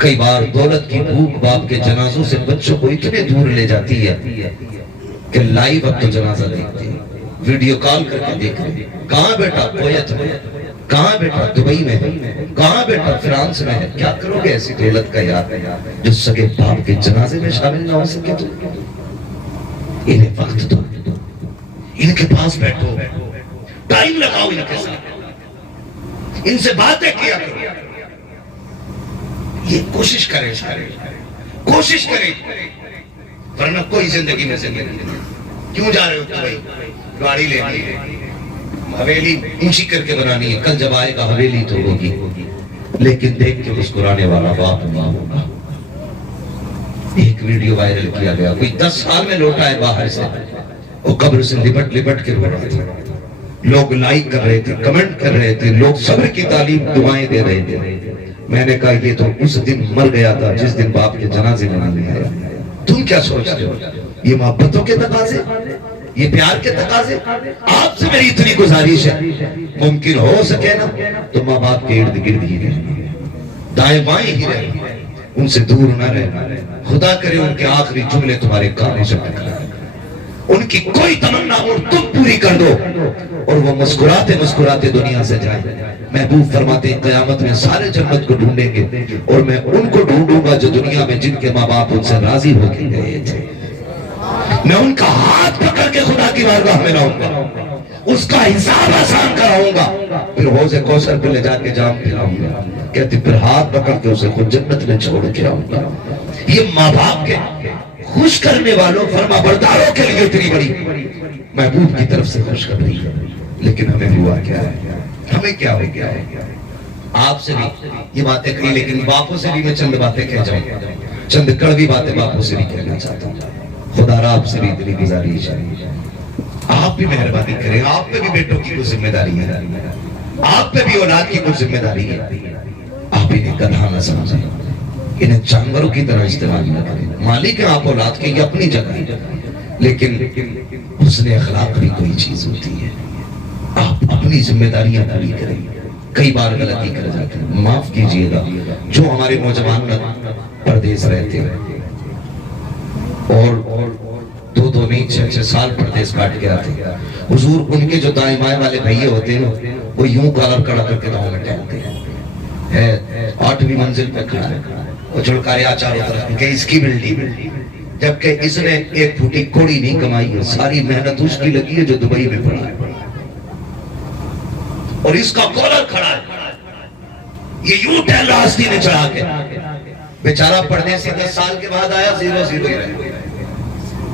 کئی بار دولت کی بھوک باپ کے جنازوں سے بچوں کو اتنے دور لے جاتی ہے کہ لائیو اب تو جنازہ دیکھتے ہیں, ویڈیو کال کر کے دیکھ رہے, کہاں بیٹا کویت میں, کہاں بیٹا دبئی میں, کہاں بیٹا فرانس میں ہے. کیا کرو گے ایسی دولت کا یاد جو سگے باپ کے جنازے میں شامل نہ ہو سکے. تو انہیں وقت دو, ان کے پاس بیٹھو, ٹائم لگاؤ ان کے ساتھ, ان سے باتیں کیا کرو. یہ کوشش کریں, کوشش کریں, ورنہ کوئی زندگی میں زندگی نہیں. کیوں جا رہے ہو بھائی؟ گاڑی لینی ہے, حویلی اونچی کر کے بنانی ہے, کل جب آئے گا حویلی تو ہوگی, لیکن دیکھ کے مسکرانے والا باپ ماں ہوگا. ایک ویڈیو وائرل کیا گیا, کوئی 10 سال میں لوٹا ہے باہر سے, وہ قبر سے لپٹ لپٹ کے رو رہا تھا. لوگ لائک کر رہے تھے, کمنٹ کر رہے تھے, لوگ صبر کی تعلیم دعائیں دے رہے تھے. میں نے کہا یہ تو اس دن مر گیا تھا جس دن باپ کے جنازے میں نہیں آیا. تم کیا سوچتے ہو؟ یہ محبتوں کے تقاضے, یہ پیار کے تقاضے. آپ سے میری اتنی گزارش ہے, ممکن ہو سکے نا تو ماں باپ کے ارد گرد ہی رہنا, دائیں بائیں ہی رہنا, ان سے دور نہ رہنا. خدا کرے ان کے آخری جملے تمہارے کانوں سے ٹکرائیں, ان کی کوئی تمنا اور تم پوری کر دو, اور وہ مسکراتے مسکراتے دنیا سے جائیں. محبوب فرماتے ہیں قیامت میں سارے جنت کو ڈھونڈیں گے اور میں ان کو ڈھونڈوں گا جو دنیا میں جن کے ماں باپ ان سے راضی ہو کے گئے تھے. میں ان کا ہاتھ پکڑ کے خدا کی بارگاہ میں لاؤں گا, اس کا حساب آسان کراؤں گا, پھر حوض کوثر پہ لے جا کے جام پلاؤں گا. کہتے پھر ہاتھ پکڑ کے اسے خود جنت میں چھوڑ کے آؤں گا. یہ ماں باپ کے خوش کرنے والوں, فرما برداروں کے لیے اتنی بڑی محبوب کی طرف سے خوشخبری ہے. لیکن ہمیں ہوا کیا ہے, ہمیں کیا ہو گیا ہے؟ آپ سے بھی یہ باتیں کہی, لیکن باپوں سے بھی میں چند باتیں کہہ جاؤں, چند کڑوی باتیں باپوں سے بھی کہنا چاہتا ہوں. خدا را آپ سے بھی اتنی گزارش ہے, آپ بھی مہربانی کریں. آپ پہ بھی بیٹوں کی کوئی ذمہ داری ہے, آپ پہ بھی اولاد کی کوئی ذمہ داری ہے. آپ انہیں گدھا نہ سمجھیں, انہیں جانوروں کی طرح استعمال نہ کریں. مالک ہیں آپ اولاد کے, یہ اپنی جگہ, لیکن حسن اخلاق بھی کوئی چیز ہوتی ہے. آپ اپنی ذمہ داریاں پوری کریں. کئی بار غلطی کر جاتے ہیں, معاف کیجئے گا. جو ہمارے نوجوان پردیس رہتے ہیں اور 2 نہیں 6 سال پردیس کاٹ کے آتے ہیں, حضور ان کے جو دائیں بائیں والے بھائیے ہوتے ہیں وہ یوں کالر کڑا کر کے گاؤں میں ٹہلتے ہیں. 8ویں منزل پہ کھڑا ہے, وہ جھڑکاریا چاروں طرف کہ اس کی بلڈنگ, جبکہ اس نے ایک پھوٹی کوڑی نہیں کمائی ہے. ساری محنت اس کی لگی ہے جو دبئی میں پڑا ہے, اور اس کا کالر کھڑا ہے. یہ یوں ٹہل رہا آستینے چڑھا کے, بیچارہ پڑھنے سے 10 سال کے بعد آیا 0 ہی رہے,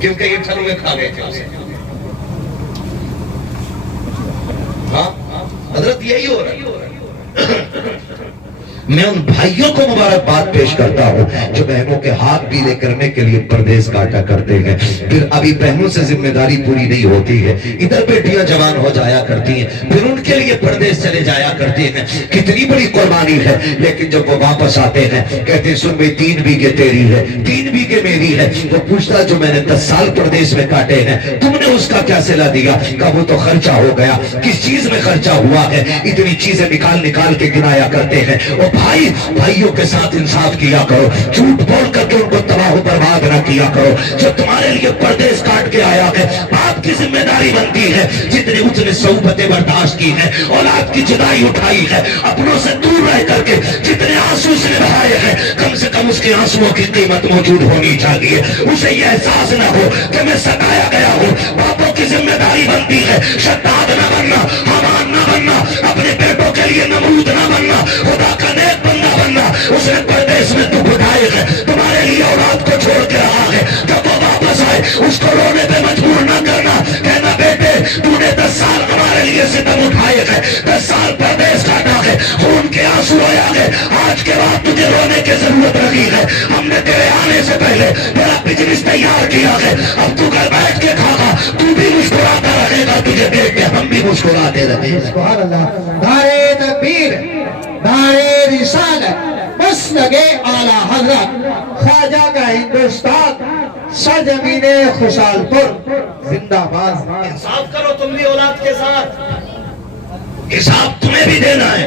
کیونکہ یہ ٹھلوں میں کھا گئے تھے اسے. ہاں حضرت یہی ہو رہا ہے. میں ان بھائیوں کو مبارکباد پیش کرتا ہوں جو بہنوں کے ہاتھ پیلے کرنے کے لیے پردیس کاٹا کرتے ہیں. پھر ابھی بہنوں سے ذمہ داری پوری نہیں ہوتی ہے, ادھر بیٹیاں جوان ہو جایا کرتی ہیں, پھر ان کے لیے پردیس چلے جایا کرتے ہیں. کتنی بڑی قربانی ہے, لیکن جب وہ واپس آتے ہیں کہتے ہیں سن بھائی 3 بیگھے تیری ہے, 3 بیگھے میری ہے. وہ پوچھتا جو میں نے 10 سال پردیس میں کاٹے ہیں تم نے اس کا کیا صلہ دیا؟ کہ وہ تو خرچہ ہو گیا. کس چیز میں خرچہ ہوا ہے؟ اتنی چیزیں نکال کے گنایا کرتے ہیں. بھائیوں کے ساتھ انصاف کیا کرو, جھوٹ بول کر کے ان کو تباہ و برباد نہ کیا کرو. جو تمہارے لیے پردیس کاٹ کے آیا ہے آپ کی ذمہ داری بنتی ہے, جتنے اتنے صحبتیں برداشت کی ہیں, اولاد کی جدائی اٹھائی ہے, اپنوں سے دور رہ کر کے جتنے آنسو سے نبھائے ہیں, کم سے کم اس کے آنسوؤں کی قیمت موجود ہونی چاہیے. اسے یہ احساس نہ ہو کہ میں ستایا گیا ہوں. باپوں کی ذمہ داری بنتی ہے شداد نہ بننا, حمان نہ بننا, اپنے بیٹوں کے لیے نمرود نہ بننا, خدا کا نیک بندہ بننا. اس نے پردیس میں تو بٹھائے ہے, تمہارے لیے اولاد کو چھوڑ کے رہا ہے. جب وہ واپس آئے اس کو رونے پہ مجبور نہ کرنا, کہنا بیٹے تو نے 10 سال ہمارے لیے ستم اٹھائے ہے, 10 سال پردیس کاٹا ہے, خون کے آنسو رویا ہے. آج کے بعد تجھے رونے کی ضرورت رہی ہے. ہم نے تیرے آنے سے پہلے تیرا بزنس تیار کیا ہے, اب تو گھر بیٹھ کے کھاگا, تو بھی مسکراتا رہے گا, تجھے دیکھ کے ہم بھی مسکراتے رہے گا. سبحان اللہ. نعرہ تکبیر, نعرہ رسالت, مسلک اعلیٰ حضرت خواجہ کا ہندوستان سرزمین خوشحال پور زندہ باد۔ انصاف کرو تم بھی اولاد کے ساتھ، حساب تمہیں بھی دینا ہے،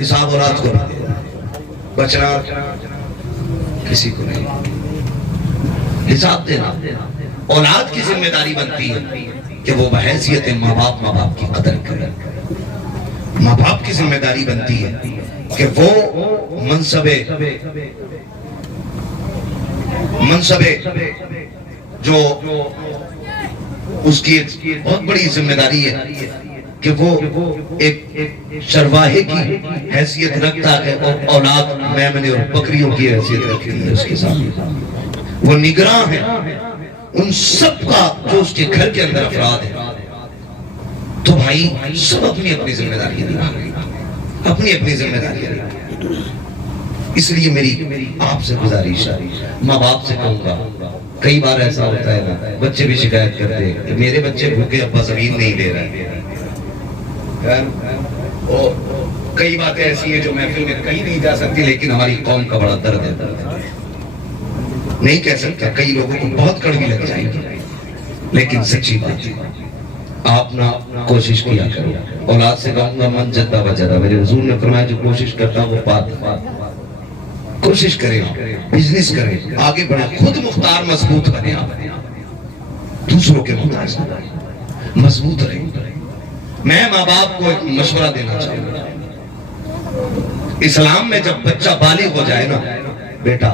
حساب اولاد کو بھی دینا ہے، بچنا کسی کو نہیں، حساب دینا۔ اولاد کی ذمہ داری بنتی ہے کہ وہ بحیثیت ماں باپ کی قدر کرے، ماں باپ کی ذمہ داری بنتی ہے کہ وہ منصب جو اس کی بہت بڑی ذمہ داری ہے کہ وہ ایک چرواہے کی حیثیت رکھتا ہے اور اولاد میمنے اور بکریوں کی حیثیت رکھتی ہے اس کے ساتھ، وہ نگراں ہے ان سب کا جو اس کے گھر کے اندر افراد ہے۔ تو بھائی سب اپنی اپنی ذمہ داری اپنی ذمہ داری۔ اس لیے میری آپ سے گزارش ہے، ماں باپ سے کہوں گا، کئی بار ایسا ہوتا ہے نا، بچے بھی شکایت کرتے ہیں کہ میرے بچے بھوکے، ابا زمین نہیں دے رہے۔ کئی باتیں ایسی ہیں جو محفل میں کہیں نہیں جا سکتی، لیکن ہماری قوم کا بڑا درد ہے، نہیں کہہ سکتا، کئی لوگوں کو بہت کڑوی لگ جائے گی، لیکن سچی بات ہے۔ آپ نہ کوشش کیا کرو، اولاد سے کہوں گا من جدہ وجدہ، میرے حضور نے فرمایا جو کوشش کرتا وہ پاتا۔ کوشش کریں، بزنس کریں، آگے بڑھیں، خود مختار مضبوط بنے، دوسروں کے محتاج مضبوط رہیں۔ میں ماں باپ کو ایک مشورہ دینا چاہوں گا، اسلام میں جب بچہ بالغ ہو جائے نا بیٹا،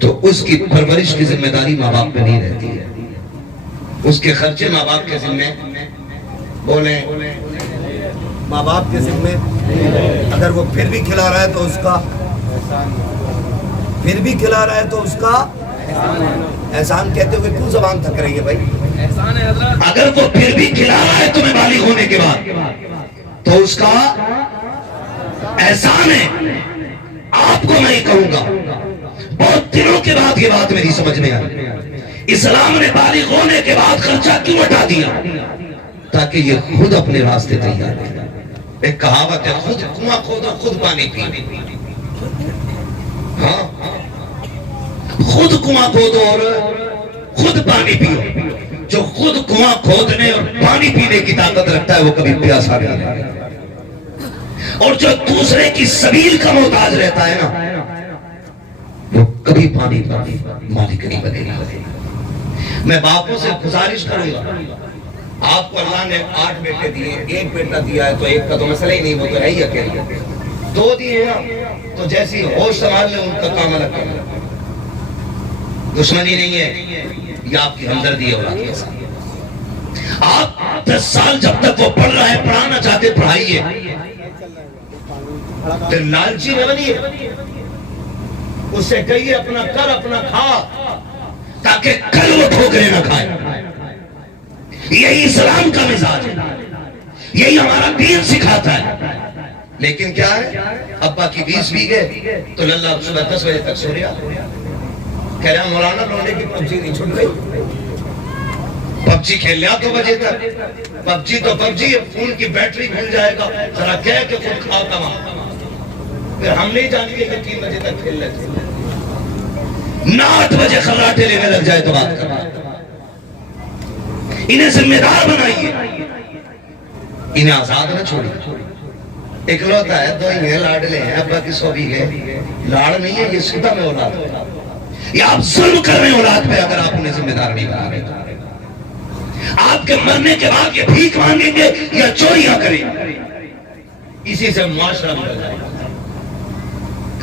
تو اس کی پرورش کی ذمہ داری ماں باپ پہ نہیں رہتی ہے، اس کے خرچے ماں باپ کے ذمہ، بولیں ماں باپ کے ذمہ۔ اگر وہ پھر بھی کھلا رہا ہے تو اس کا احسان کہتے ہوئے کیوں زبان تھک رہی ہے بھائی؟ اگر وہ پھر بھی کھلا رہا ہے تمہیں بالغ ہونے کے بعد تو اس کا احسان ہے۔ آپ کو میں کہوں گا، بہت دنوں کے بعد یہ بات میری سمجھ میں آئی، اسلام نے بالغ ہونے کے بعد خرچہ کیوں ہٹا دیا؟ تاکہ یہ خود اپنے راستے تیار کرے۔ ایک کہاوت ہے، خود کنواں کھودو خود پانی پی۔ ہاں، خود کنواں کھودو اور خود پانی پیو۔ جو خود کنواں کھودنے اور پانی پینے کی طاقت رکھتا ہے وہ کبھی پیاسا نہیں رہتا، اور جو دوسرے کی سبیل کا محتاج رہتا ہے نا وہ کبھی پانی مالک نہیں بنے گا۔ میں باپوں سے گزارش کروں گا، آپ کو اللہ نے 8 بیٹے دیے، ایک بیٹا دیا ہے تو ایک کا تو مسئلہ ہی نہیں، وہ تو ہے ہی اکیلا۔ 2 دیے نا تو جیسی ہوش سنبھال لیں ان کا کام الگ کرنا، دشمنی نہیں ہے، یہ آپ کی ہمدردی ہے اولاد کے ساتھ۔ آپ 10 سال جب تک وہ پڑھ رہا ہے، پڑھانا چاہتے پڑھائیے، پھر لالچی نہ بنیے، اس سے کہیے اپنا کر اپنا کھا، تاکہ کل وہ ٹھوکریں نہ کھائے۔ یہی اسلام کا مزاج ہے، یہی ہمارا دین سکھاتا ہے۔ لیکن کیا ہے، ابا کی 20 بیگھے تو للہ صبح 10 بجے تک سو رہا، کہہ رہا مولانا لونے کی پبجی نہیں چھوٹ گئی، پبجی کھیل لیا 2 بجے تک، پبجی تو پبجی، فون کی بیٹری بھول جائے گا، ذرا کہہ کہ خود کھاؤ کما، پھر ہم نہیں جانتے کہ 3 بجے تک کھیل لیتے، 8 بجے خراٹے لینے لگ جائے تو بات کرنا۔ انہیں ذمہ دار بنائیے، انہیں آزاد نہ چھوڑیے۔ اکلوتا ہے، 2 ہی ہیں، لاڈلے ہیں، ابا کی 100 بیگھے، لاڑ نہیں ہے، یہ ستم ہے اولاد ہے۔ یہ آپ ظلم کر رہے ہیں اولاد پہ اگر آپ انہیں ذمہ دار نہیں بنا رہے۔ آپ کے مرنے کے بعد یہ بھیک مانگیں گے یا چوریاں کریں گے، اسی سے معاشرہ بڑھ جائے گا۔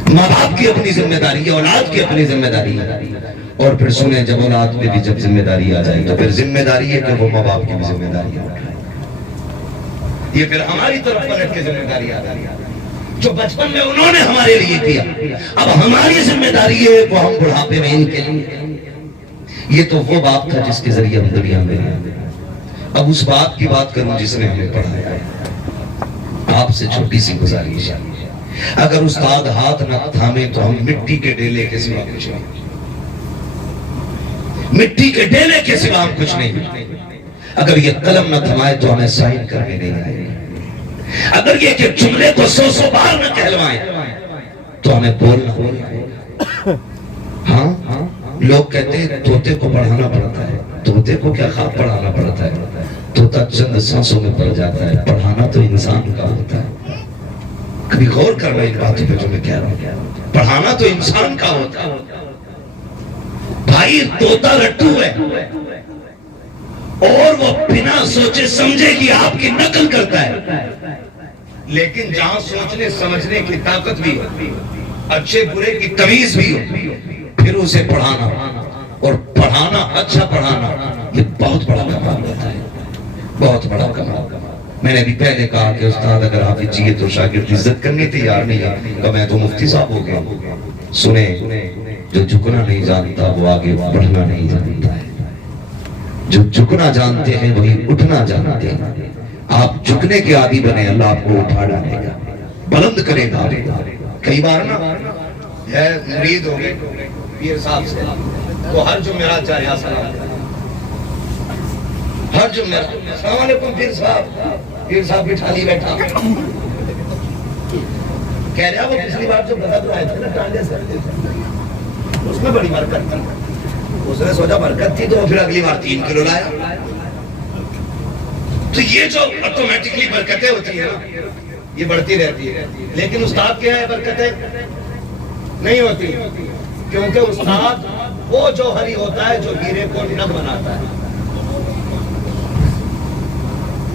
ماں باپ کی اپنی ذمہ داری ہے، اولاد کی اپنی ذمہ داری ہے، اور پھر سنیں جب اولاد پہ بھی جب ذمہ داری آ جائے تو پھر ذمہ داری ہے کہ وہ ماں باپ کی بھی ذمہ داری ہے، یہ پھر ہماری طرف پلٹ کے ذمہ داری آ جائے گی جو بچپن میں انہوں نے ہمارے لیے کیا، اب ہماری ذمہ داری ہے وہ ہم بڑھاپے میں ان کے لیے۔ یہ تو وہ باپ تھا جس کے ذریعے ہم دنیا میں آئے، اب اس باپ کی بات کروں جس نے ہمیں پڑھایا ہے۔ آپ سے چھوٹی سی گزارش ہے، اگر استاد ہاتھ نہ تھامے تو ہم مٹی کے ڈیلے کے سوا کچھ نہیں، مٹی کے ڈیلے کے سوا ہم کچھ نہیں۔ اگر یہ قلم نہ تھمائے تو ہمیں سائن کرنے نہیں آئے، اگر یہ کہ جملے کو 100 بار نہ کہلوائیں تو ہمیں بولنا ہوگا۔ ہاں لوگ کہتے ہیں طوطے کو پڑھانا پڑتا ہے. طوطے کو کیا خواب پڑھانا پڑتا ہے؟ طوطا چند سانسوں میں پڑ جاتا ہے. پڑھانا تو انسان کا ہوتا ہے. کبھی غور کرنا ان باتوں پہ جو میں کہہ رہا ہوں. پڑھانا تو انسان کا ہوتا ہے. بھائی طوطا لٹو ہے اور وہ بنا سوچے سمجھے کہ آپ کی نقل کرتا ہے، لیکن جہاں سوچنے سمجھنے کی طاقت بھی ہو، اچھے برے کی تمیز بھی ہو، پھر اسے پڑھانا اور پڑھانا، اچھا پڑھانا، یہ بہت بڑا کمال ہوتا ہے. بہت بڑا کمال. میں نے بھی پہلے کہا کہ استاد اگر آپ جیے تو شاگرد عزت کرنے تیار نہیں ہے کہ میں تو مفتی صاحب ہو گیا. سنیں، جو جھکنا نہیں جانتا وہ آگے بڑھنا نہیں جانتا ہے. جو جھکنا جانتے ہیں وہی اٹھنا جانتے ہیں. آپ جھکنے کے عادی بنے، اللہ آپ کو اٹھا ڈالے گا، بلند کرے گا. کئی بار نا ہے مرید ہو گئے پیر صاحب سے، وہ ہر جمعرات جا رہا سلام، ہر جمعرات السلام علیکم پیر صاحب. پیر صاحب بٹھا لی بیٹھا، کہہ رہا وہ پچھلی بار جو بدل آئے تھے نا ٹانگے سے، اس میں بڑی برکت تھی. اس نے سوچا برکت تھی تو پھر اگلی بار 3 کلو لایا. تو یہ جو آٹومیٹکلی برکتیں ہوتی ہیں یہ بڑھتی رہتی ہے. لیکن استاد کیا ہے برکتیں نہیں ہوتی، کیونکہ استاد وہ جوہری ہوتا ہے جو ہیرے کو نگ بناتا ہے،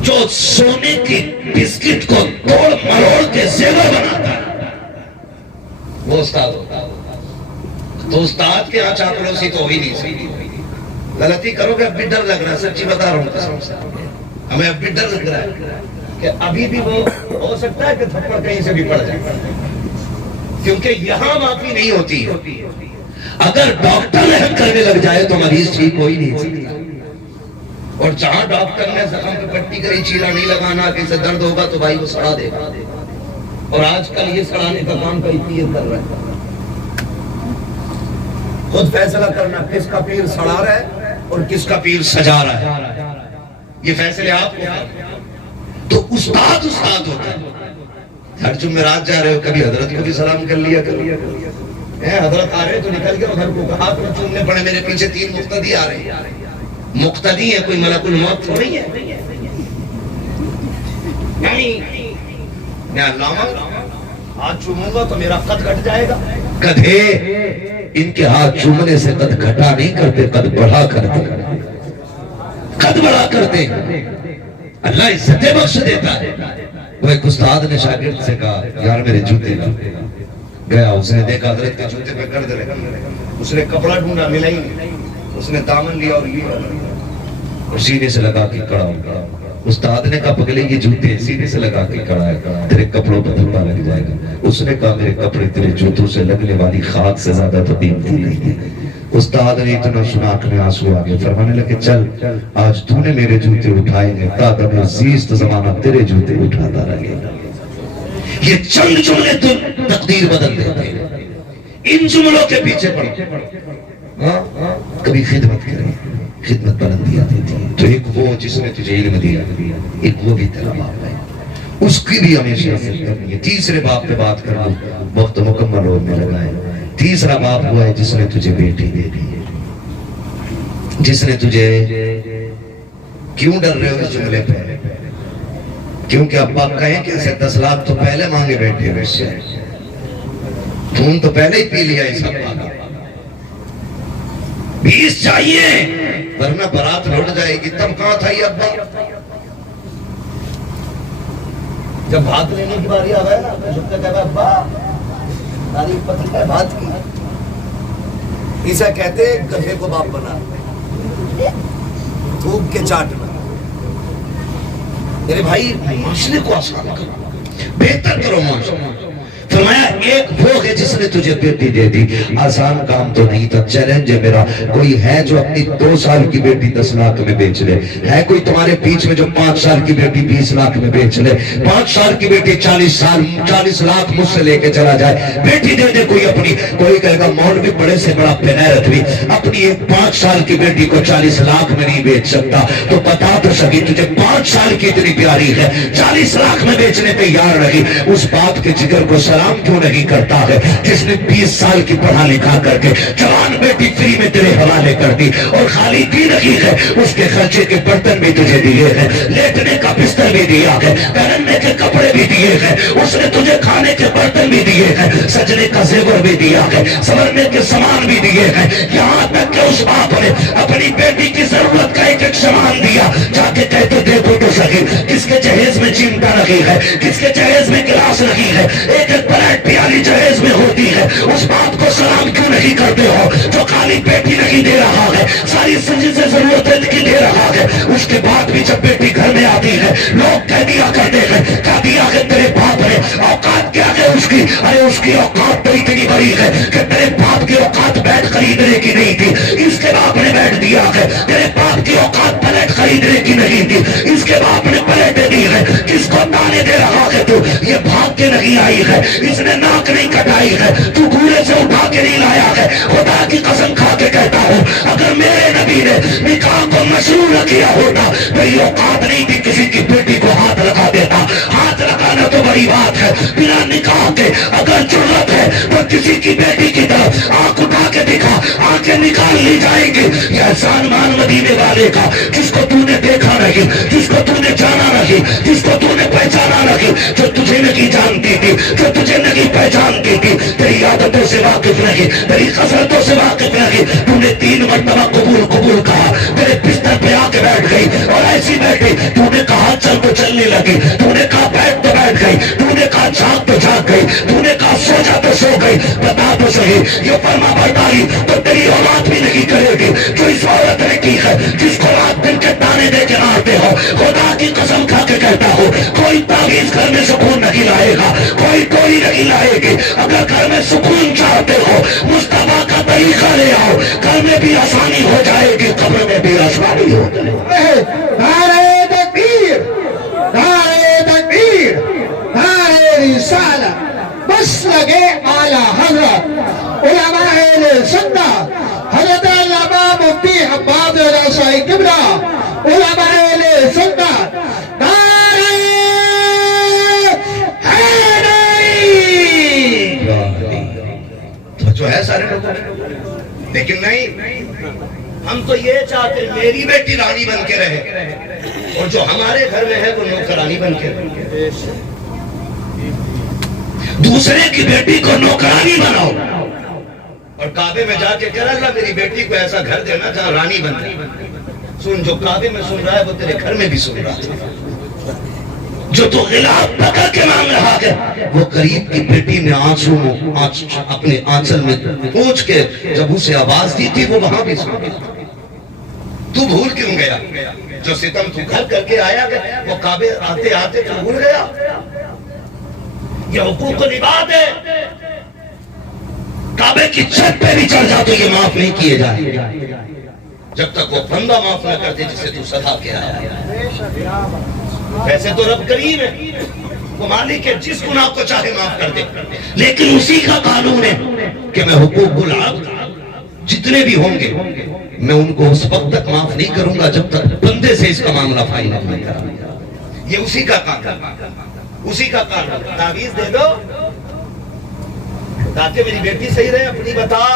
جو سونے کی بسکٹ کو توڑ مروڑ کے زیور بناتا ہے، وہ استاد ہوتا ہے. تو استاد کے یہاں چاپلوسی تو ہو ہی نہیں سکتی. غلطی کرو گے اب بھی ڈر لگ رہا ہے، سچی بتا رہا ہوں قسم سے. ہمیں اب بھی ڈر لگ رہا ہے کہ ابھی بھی وہ ہو سکتا ہے کہ تھپڑ کہیں سے بھی پڑ جائے، کیونکہ یہاں معافی نہیں ہوتی. اگر ڈاکٹر رحم کرنے لگ جائے تو مریض ٹھیک ہو ہی نہیں سکتا. اور جہاں ڈاکٹر نے زخم پہ پٹی کری، چیلا نہیں لگانا، کہیں سے درد ہوگا تو بھائی وہ سڑا دے گا. اور آج کل یہ سڑانے کا کام کئی کر رہا ہے. خود فیصلہ کرنا کس کا پیر سڑا رہا ہے اور کس کا پیر سجا رہا ہے، یہ فیصلے آپ کو. تو استاد استاد ہوتا ہے. ہر جمعرات جا رہے ہو، کبھی حضرت کو بھی سلام کر لیا کرو. حضرت آ رہے تو نکل کے ادھر کو ہاتھ میں چومنے پڑے. میرے پیچھے 3 مقتدی آ رہے ہیں. مقتدی ہے، کوئی ملک الموت تھوڑی ہے. میں علامہ ہاتھ چوموں گا تو میرا قد گھٹ جائے گا. گدھے، ان کے ہاتھ چومنے سے قد گھٹا نہیں کرتے، قد بڑھا کرتے. قد بڑھا کرتے. اللہ عزتیں بخش دیتا ہے. وہ ایک استاد نے شاگرد سے کہا یار میرے جوتے لا. گیا، اس نے دیکھا حضرت کے جوتے پہ گرد لگا. اس نے کپڑا ڈھونڈا، ملا ہی نہیں. اس نے دامن لیا اور یہ سینے سے لگا کے کڑا ہو. استاد نے کہا پگلے یہ جوتے سینے سے لگا کے کڑا ہے، تیرے کپڑوں پر دھبا لگ جائے گا. اس نے کہا میرے کپڑے تیرے جوتوں سے لگنے والی خاک سے زیادہ تو قیمتی نہیں ہے. استاد نے اتنا سنا آنکھ میں آنسو آگے، فرمانے لگے چل آج تو نے میرے جوتے اٹھائے گے، تاکہ میں زیست زمانہ تیرے جوتے اٹھاتا رہے گا. یہ چند جملے تو تقدیر بدل دیتے ہیں. ان جملوں کے پیچھے پڑو. کبھی خدمت کریں، خدمت بلندیاں دیتی ہے. تو ایک وہ جس نے تجھے علم دیا، ایک وہ بھی تیرا باپ ہے، اس کی بھی ہمیشہ عزت کرنی ہے. تیسرے باپ پہ بات کرنا وقت مکمل ہونے لگا ہے. تیسرا باپ ہوا ہے جس نے تجھے بیٹی دے دی ہے. جس نے تجھے، کیوں ڈر رہے ہو اس جملے پہ؟ کیونکہ ابا کہیں کیسے 10 لاکھ تو پہلے مانگے بیٹھے ہوئے سے، خون تو پہلے ہی پی لیا اس ابا کا. 20 چاہیے ورنہ برات لوٹ جائے گی. تب کہاں تھا یہ ابا؟ جب بھات لینے کی باری آ گئے نا تو جب تک ابا تعریف پتہ ہے بات کی. اسے کہتے گدھے کو باپ بنا، تھوک کے چاٹنا. میرے بھائی معاشرے کو آسان کرو، بہتر کرو معاشرے. فرمایا ایک وہ ہے جس نے تجھے بیٹی دے دی. آسان کام تو نہیں تھا. چیلنج ہے میرا، کوئی ہے جو اپنی 2 سال کی بیٹی 10 لاکھ میں بیچ لے؟ ہے کوئی تمہارے بیچ میں جو 5 سال کی بیٹی 20 لاکھ میں بیچ لے؟ 5 سال کی بیٹی 40 لاکھ مجھ سے لے کے چلا جائے. بیٹی دے دے کوئی اپنی. کوئی کہے گا مولوی بڑے سے بڑا بغیرت بھی اپنی ایک 5 سال کی بیٹی کو 40 لاکھ میں نہیں بیچ سکتا. تو بتا تو سکی تجھے 5 سال کی اتنی پیاری ہے، 40 لاکھ میں بیچنے پہ یار رہی. اس بات کے جگر کو سلام سلام کیوں نہیں کرتا ہے؟ جس نے 20 سال کی پڑھا لکھا کر کے جوان بیٹی فری میں تیرے حوالے کر دی اور خالی دی نہیں ہے، اس کے خرچے کے برتن بھی تجھے دیے ہیں، لیٹنے کا بستر بھی دیا ہے، پہننے کے کپڑے بھی دیے ہیں، اس نے تجھے کھانے کے برتن بھی دیے ہیں، سجنے کا زیور بھی دیا ہے، سنورنے کے سامان بھی دیے ہیں، یہاں تک کہ اس باپ نے اپنی بیٹی کی ضرورت کا ایک ایک سامان دیا۔ جا کے کہتے دیکھو تو صحیح کس کے جہیز میں چمٹا نہیں ہے، کس کے جہیز میں گلاس نہیں ہے، ایک ایک پلیٹ پیالی جہیز میں ہوتی ہے، اس باپ کو سلام کیوں نہیں کرتے ہو جو خالی بیٹی نہیں دے رہا ہے، ساری سنجی سے ضرورتیں کی دے رہا ہے؟ اس کے بعد بھی جب بیٹی گھر میں آتی ہے لوگ کہہ دیا کرتے ہیں، کہہ دیا کہ تیرے باپ نے اوقات کیا ہے اس کی؟ ارے اس کی اوقات تو اتنی بڑی ہے کہ تیرے باپ کی اوقات بیٹ خریدنے کی نہیں تھی، اس کے باپ نے بیٹ دیا ہے، تیرے باپ کی اوقات پلیٹ خریدنے کی نہیں تھی، اس کے باپ نے پلیٹیں دی ہے، کس کو تانے دے رہا ہے تو؟ یہ بھاگ کے نہیں آئی ہے، اس نے ناک نہیں کٹائی ہے، تو گھوڑے سے اٹھا کے نہیں لایا ہے، خدا کی قسم کھا کے کہتا ہوں اگر میرے نبی نے نکاح کو مشروع نہ کیا ہوتا میری اوقات نہیں تھی کسی کی بیٹی کو ہاتھ لگا دیتا۔ ہاتھ لگانا تو بڑی بات ہے، بنا نکاح کے اگر ضرورت ہے تو کسی کی بیٹی کی طرف آنکھ اٹھا کے دکھا، آنکھیں نکال لی جائیں گی۔ یہ احسان مان مدینے والے کا جس کو تو نے دیکھا نہیں، جس کو تو نے جانا نہیں، جس کو تو نے پہچانا نہیں، جو تجھے نہیں جانتی تھی، جو تجھے نہیں پہچانتی تھی، تیری عادتوں سے واقف نہیں، تیری خصلتوں سے واقف نہیں، تو نے 3 مرتبہ قبول قبول کہا، تیرے بستر پہ آ کے بیٹھ گئی اور ایسی بیٹھی، تو نے کہا چل تو چلنے لگی، تو نے کہا بیٹھ تو بیٹھ گئی، تو نے کہا جھاگ تو جھاگ گئی، تو نے کہا سو جا تو سو گئی۔ بتا تو صحیح یہ فرما برداری تو تیری اولاد بھی نہیں کرے گی جو اس عورت نے کی ہے، جس کو رات دن کے تانے دے کے مارتے ہو۔ خدا کی قسم کھا کے کہتا ہو کوئی تعویذ گھر میں سکون نہیں لائے گا، کوئی کوئی نہیں لائے گی۔ اگر گھر میں سکون چاہتے ہو مصطفیٰ کا طریقہ لے آؤ، گھر میں بھی آسانی ہو جائے گی، قبر میں بھی آسانی ہو جائے گی۔ نعرہ تکبیر، نعرہ تکبیر، نعرہ رسالت، مسلک اعلی حضرت علماء اہل سنت حضرت علامہ مفتی حماد رضا صاحب قبلہ، علماء اہل سنت، نعرہ حیدری۔ جو ہے سارے لوگوں نے، لیکن نہیں، ہم تو یہ چاہتے میری بیٹی رانی بن کے رہے اور جو ہمارے گھر میں ہے وہ نوکرانی بن کے رہے۔ دوسرے کی بیٹی کو نوکرانی بناؤ اور کعبے میں جا کے کہہ اللہ میری بیٹی کو ایسا گھر دینا جہاں رانی بن جائے۔ سن، جو کعبے میں سن رہا ہے وہ تیرے گھر میں بھی سن رہا ہے۔ جو تو غلاف پکڑ کے مانگ رہا ہے وہ قریب کی بیٹی نے آنسو اپنے آنچل میں پوچھ کے جب اسے آواز دی تھی وہ وہاں بھی سن۔ تو بھول کیوں گیا؟ جو ستم تو گھر کر کے آیا گیا وہ کعبے آتے آتے تو بھول گیا؟ یہ حقوق کو نبھا دے، کعبے کی چھت پہ بھی چڑھ جا تو یہ معاف نہیں کیے جائیں جب تک وہ بندہ معاف نہ کر دے جسے تو سزا کے آیا۔ ویسے تو رب کریم ہے، وہ مالک ہے، جس گناہ کو چاہے معاف کر دے، لیکن اسی کا قانون ہے کہ میں حقوق العبد جتنے بھی ہوں گے میں ان کو اس وقت تک معاف نہیں کروں گا جب تک بندے سے اس کا معاملہ فائنل نہیں کروں۔ یہ اسی کا قانون، اسی کا قانون۔ تعویذ دے دو تاکہ میری بیٹی صحیح رہے، اپنی بتا۔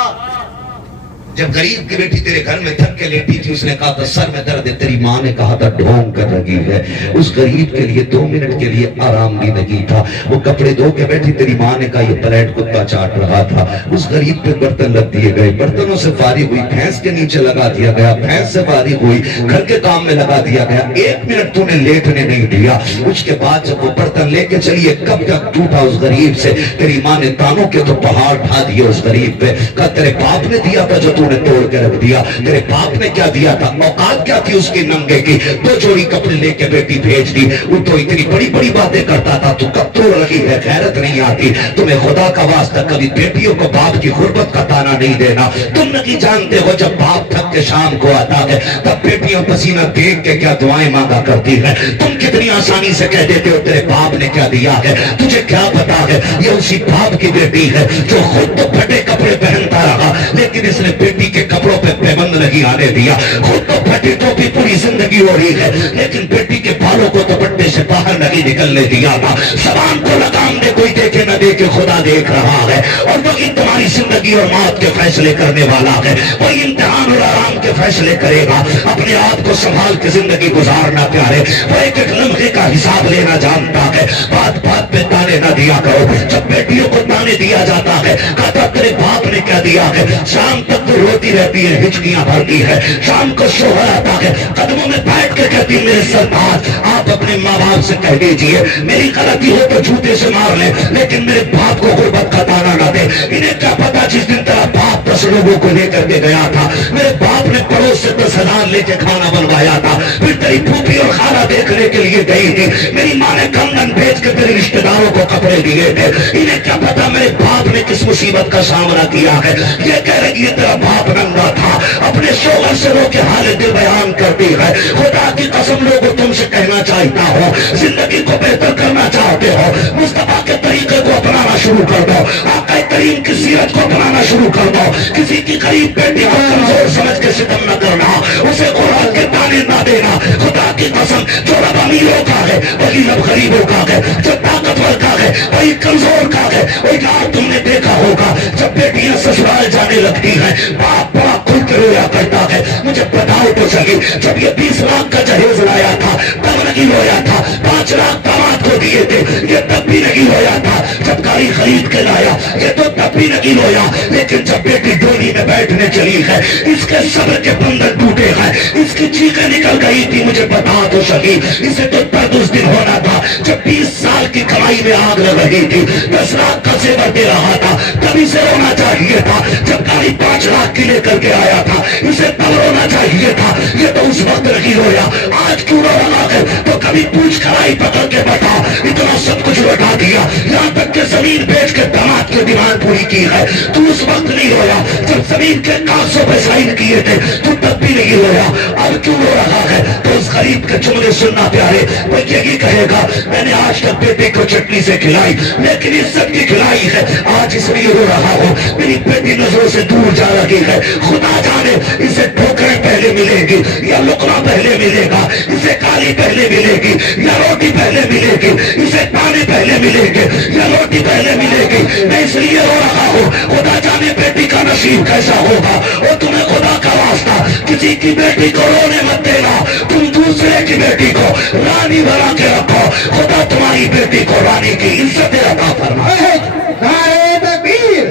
جب غریب کی بیٹی تیرے گھر میں تھک کے لیٹی تھی اس نے کہا تھا سر میں درد ہے، تیری ماں نے کہا تھا ڈھونگ کر لگی ہے۔ اس غریب کے لیے 2 منٹ کے لیے آرام بھی نہیں تھا، وہ کپڑے دھو کے بیٹھی، تیری ماں نے کہا یہ پلیٹ کتا چاٹ رہا تھا۔ اس غریب پہ برتن لگ دیے گئے، برتنوں سے فارغ ہوئی، بھینس کے نیچے لگا دیا گیا، بھینس سے فارغ ہوئی، گھر کے کام میں لگا دیا گیا۔ 1 منٹ تو نے لیٹنے نہیں دیا۔ اس کے بعد جب وہ برتن لے کے چلیے کب تک ٹوٹا اس غریب سے، تیری ماں نے تانوں کے تو پہاڑ ڈھا دیے اس غریب پہ، کہا تیرے باپ نے دیا تھا جو تو نے توڑ کے رکھ دیا، تیرے باپ نے کیا دیا تھا؟ اوقات کیا تھی اس کی ننگے کی؟ 2 جوڑی کپڑے لے کے بیٹی بھیج دی۔ وہ تو اتنی بڑی بڑی باتیں کرتا تھا، تو کب توڑ رہی ہے؟ غیرت نہیں آتی تمہیں؟ خدا کا واسطہ کبھی بیٹیوں کو باپ کی غربت کا تانا نہیں دینا۔ تم نہیں جانتے ہو جب باپ تھک کے شام کو آتا ہے تب بیٹیاں پسینہ دیکھ کے کیا دعائیں مانگا کرتی ہیں۔ تم کتنی آسانی سے کہہ دیتے ہو تیرے باپ نے کیا دیا ہے، تجھے کیا پتا ہے؟ یہ اسی باپ کی بیٹی ہے جو خود تو پھٹے کپڑے پہنتا رہا لیکن اس نے بیٹی کے کپڑوں پہ پیبند پسند نہیں آنے دیا. خود تو پھٹی ٹوپی پوری زندگی ہو رہی ہے لیکن بیٹی کے بالوں کو دوپٹے سے باہر نہیں نکلنے دیا تھا. زبان کو لگام دے کوئی دیکھے نہ دیکھے خدا دیکھ رہا ہے اور وہی تمہاری زندگی اور موت کے فیصلے کرنے والا ہے. وہی امتحان اور آرام کے فیصلے کرے گا. اپنے آپ کو سنبھال کے زندگی گزارنا پیارے. وہ ایک ایک لمحے کا حساب لینا جانتا ہے. بات بات پہ تانے نہ دیا کرو. جب بیٹیوں کو تانے دیا جاتا ہے کہتا تیرے باپ نے کیا دیا ہے. شام تک تو روتی رہتی ہے ہچکیاں بھرتی ہے. شام کو شوہر آتا ہے قدموں میں بیٹھ کے کہتی میرے سرتاج آپ اپنے ماں باپ سے کہہ دیجئے میری غلطی ہو تو جوتے سے مار لیں لیکن میرے باپ کو غربت کا تانا نہ دے. انہیں کیا پتا جس دن تیرا باپ 10 لوگوں کو لے کر کے گیا تھا میرے باپ نے پڑوس سے 10,000 لے کے کھانا بنوایا تھا. پھر تیری پھوپھی اور خالہ دیکھنے کے لیے گئی تھی. میری ماں نے کنگن بھیج کے تیرے رشتے داروں کو کپڑے دیے تھے. انہیں کیا پتا میرے باپ نے کس مصیبت کا سامنا کیا ہے. یہ کہہ رہی ہے تیرا باپ ننگا تھا. اپنے شوہر سے رو کے حال دل بیان کرتی ہے. خدا کی قسم لوگوں تم سے کہنا چاہتا ہو زندگی کو بہتر کرنا چاہتے ہو مصطفیٰ کے طریقے کو اپنانا شروع کر دو. آقا کریم کی سیرت کو اپنانا شروع کر دو. کسی کی غریب بیٹی کو کمزور سمجھ کے ستم نہ کرنا. اسے قرآن کے تانے نہ دینا. خدا کی قسم جو رب امیروں کا ہے وہی رب غریبوں کا ہے. جو طاقتور کا ہے وہی کمزور کا ہے. وہی یار تم نے دیکھا ہوگا جب بیٹیاں سسرال جانے لگتی ہیں باپ بڑا کھل کے رویا کرتا ہے. مجھے بتاؤ تو صحیح جب یہ 20 لاکھ کا جہیز لایا تھا تب نہیں رویا تھا. 5 لاکھ داماد کو دیے تھے یہ تب بھی نہیں رویا تھا. جب گاڑی خرید کے لایا یہ تو تب بھی نہیں رویا. لیکن جب بیٹی ڈولی میں بیٹھنے چلی ہے اس کے صبر کے بندھن ٹوٹے ہیں. اس کی چیخیں نکل گئی تھی. مجھے بتا تو صحیح اسے تو درد اس دن ہونا تھا جب 20 سال کی کمائی میں آگ لگ رہی تھی 10 لاکھ کا زیور دے رہا تھا تب اسے رونا چاہیے تھا. جب گاڑی 5 لاکھ کی لے کر کے آیا تھا اسے تب رونا چاہیے تھا. یہ تو اس وقت نہیں رویا. آج کیوں رو رہا ہے تو کبھی پوچھ کھڑائی پکڑ کے بتا. اتنا سب کچھ لوٹا دیا یہاں تک کہ زمین بیچ کے داماد کی ڈیمانڈ پوری کی ہے. تو اس وقت نہیں رویا جب زمین کے کاغذوں پہ سائن کیے تھے تو تب بھی نہیں رویا. اب کیوں رو رہا ہے تو اس غریب کے جملے سننا پیارے. وہ یہی کہے گا میں نے آج تک بیٹے کو چٹنی سے کھلائی لیکن عزت کی کھلائی ہے. آج اس لیے رو رہا ہوں میری بیٹی نظروں سے دور جا رہی ہے. خدا جانے اسے ٹھوکریں پہلے ملے گی یا لقمہ پہلے ملے گا. اسے کالی پہلے ملے گی یا روٹی پہلے ملے گی. اسے پانی پہلے ملے گی یا روٹی پہلے ملے گی. میں اس لیے رو رہا ہوں خدا جانے بیٹی کا نصیب کیسا ہوگا. اور تمہیں خدا کا واسطہ کسی کی بیٹی کو رونے مت دینا. تم دوسرے کی بیٹی کو رانی بنا کے رکھو. خدا تمہاری بیٹی کو رانی کی عزت عطا فرمائے. نعرہ تکبیر